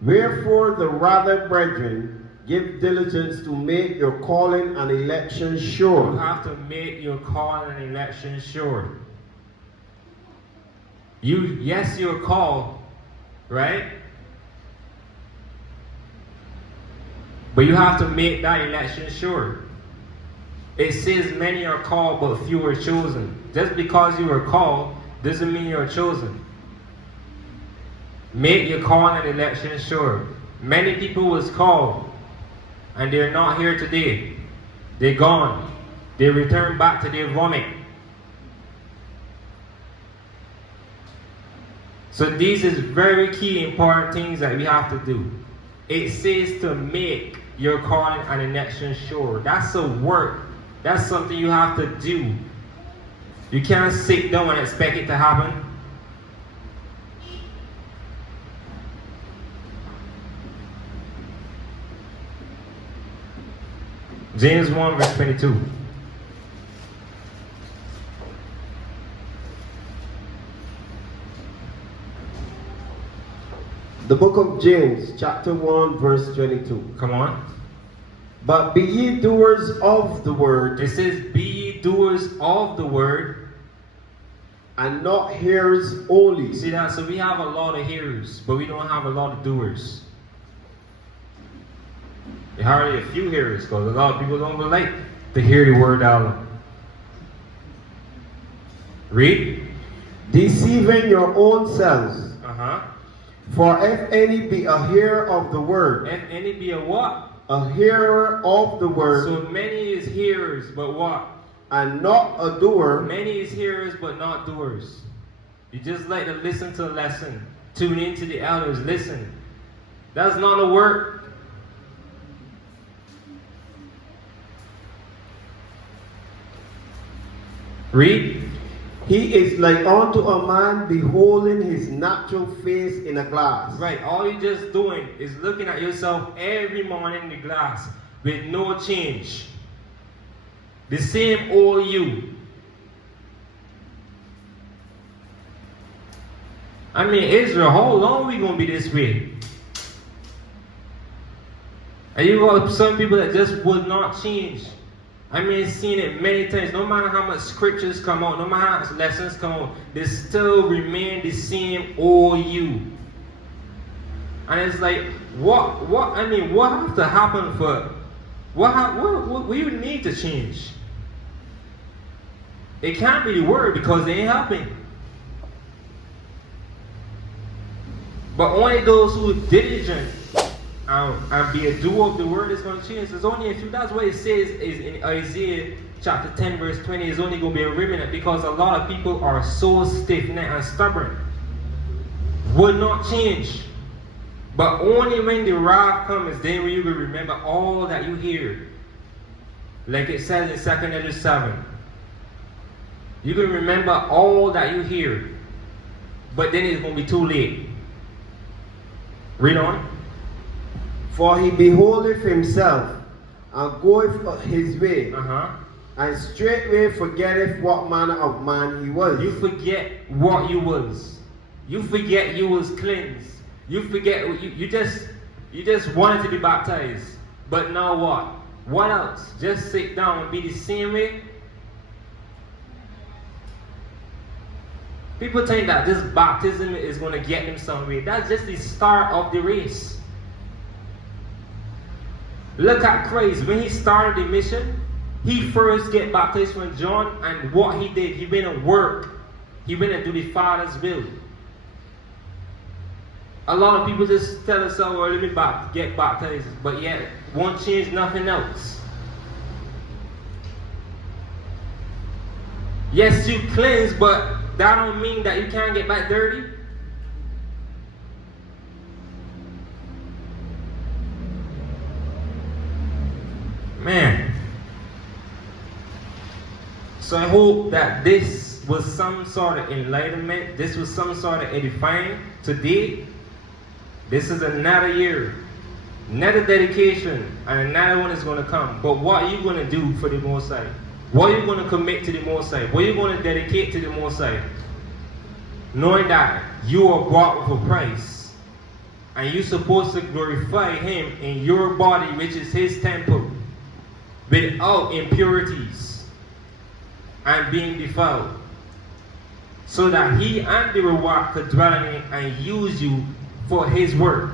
Wherefore the rather, brethren, Give diligence to make your calling and election You sure. have to make your calling and election sure. Yes, you're called, right? But you have to make that election sure. It says many are called, but few are chosen. Just because you are called doesn't mean you're chosen. Make your calling and election sure. Many people was called, and they're not here today. They're gone. They return back to their vomit. So these is very key important things that we have to do. It says to make your calling and election sure. That's a work. That's something you have to do. You can't sit down and expect it to happen. James 1 verse 22. The book of James, chapter 1, verse 22. Come on. But be ye doers of the word, It says, be ye doers of the word. and not hearers only. You see that? So we have a lot of hearers, but we don't have a lot of doers. There are hardly a few hearers, because a lot of people don't relate to hear the word out. Read. Deceiving your own selves. Uh-huh. For if any be a hearer of the word, If any be a what? a hearer of the word, So many is hearers, but what? and not a doer, Many is hearers, but not doers. You just like to listen to a lesson. Tune into the elders. Listen. That's not a work. Read. he is like unto a man beholding his natural face in a glass. Right. All you're just doing is looking at yourself every morning in the glass with no change. The same old you. I mean, Israel, how long we going to be this way? And you got some people that just would not change. I mean, seen it many times. No matter how much scriptures come out, no matter how much lessons come out, they still remain the same old you. And it's like, what have to happen for, what you need to change? It can't be the word, because they ain't helping. But only those who are diligent and be a doer of the word is going to change. There's only a few. That's what it says is in Isaiah chapter 10 verse 20. Is only going to be a remnant, because a lot of people are so stiff-necked and stubborn. Would not change. But only when the wrath comes, then will you will remember all that you hear. Like it says in 2 Peter 7. You can remember all that you hear. But then it's going to be too late. Read on. For he beholdeth himself, and goeth his way, Uh-huh. and straightway forgetteth what manner of man he was. You forget what you was. You forget you was cleansed. You forget you just wanted to be baptized. But now what? What else? Just sit down and be the same way? People think that this baptism is going to get them somewhere. That's just the start of the race. Look at Christ. When he started the mission, he first get baptized from John, and what he did, he went and work. He went and do the Father's will. A lot of people just tell themselves, well, let me get baptized, but yet won't change nothing else. Yes, you cleanse, but that don't mean that you can't get back dirty. Man. So I hope that this was some sort of enlightenment. This was some sort of edifying. Today, this is another year. Another dedication. And another one is going to come. But what are you going to do for the Most High? What are you going to commit to the Most High? What are you going to dedicate to the Most High? Knowing that you are bought with a price. And you're supposed to glorify him in your body, which is his temple, without impurities and being defiled, so that he and the reward could dwell in it and use you for his work.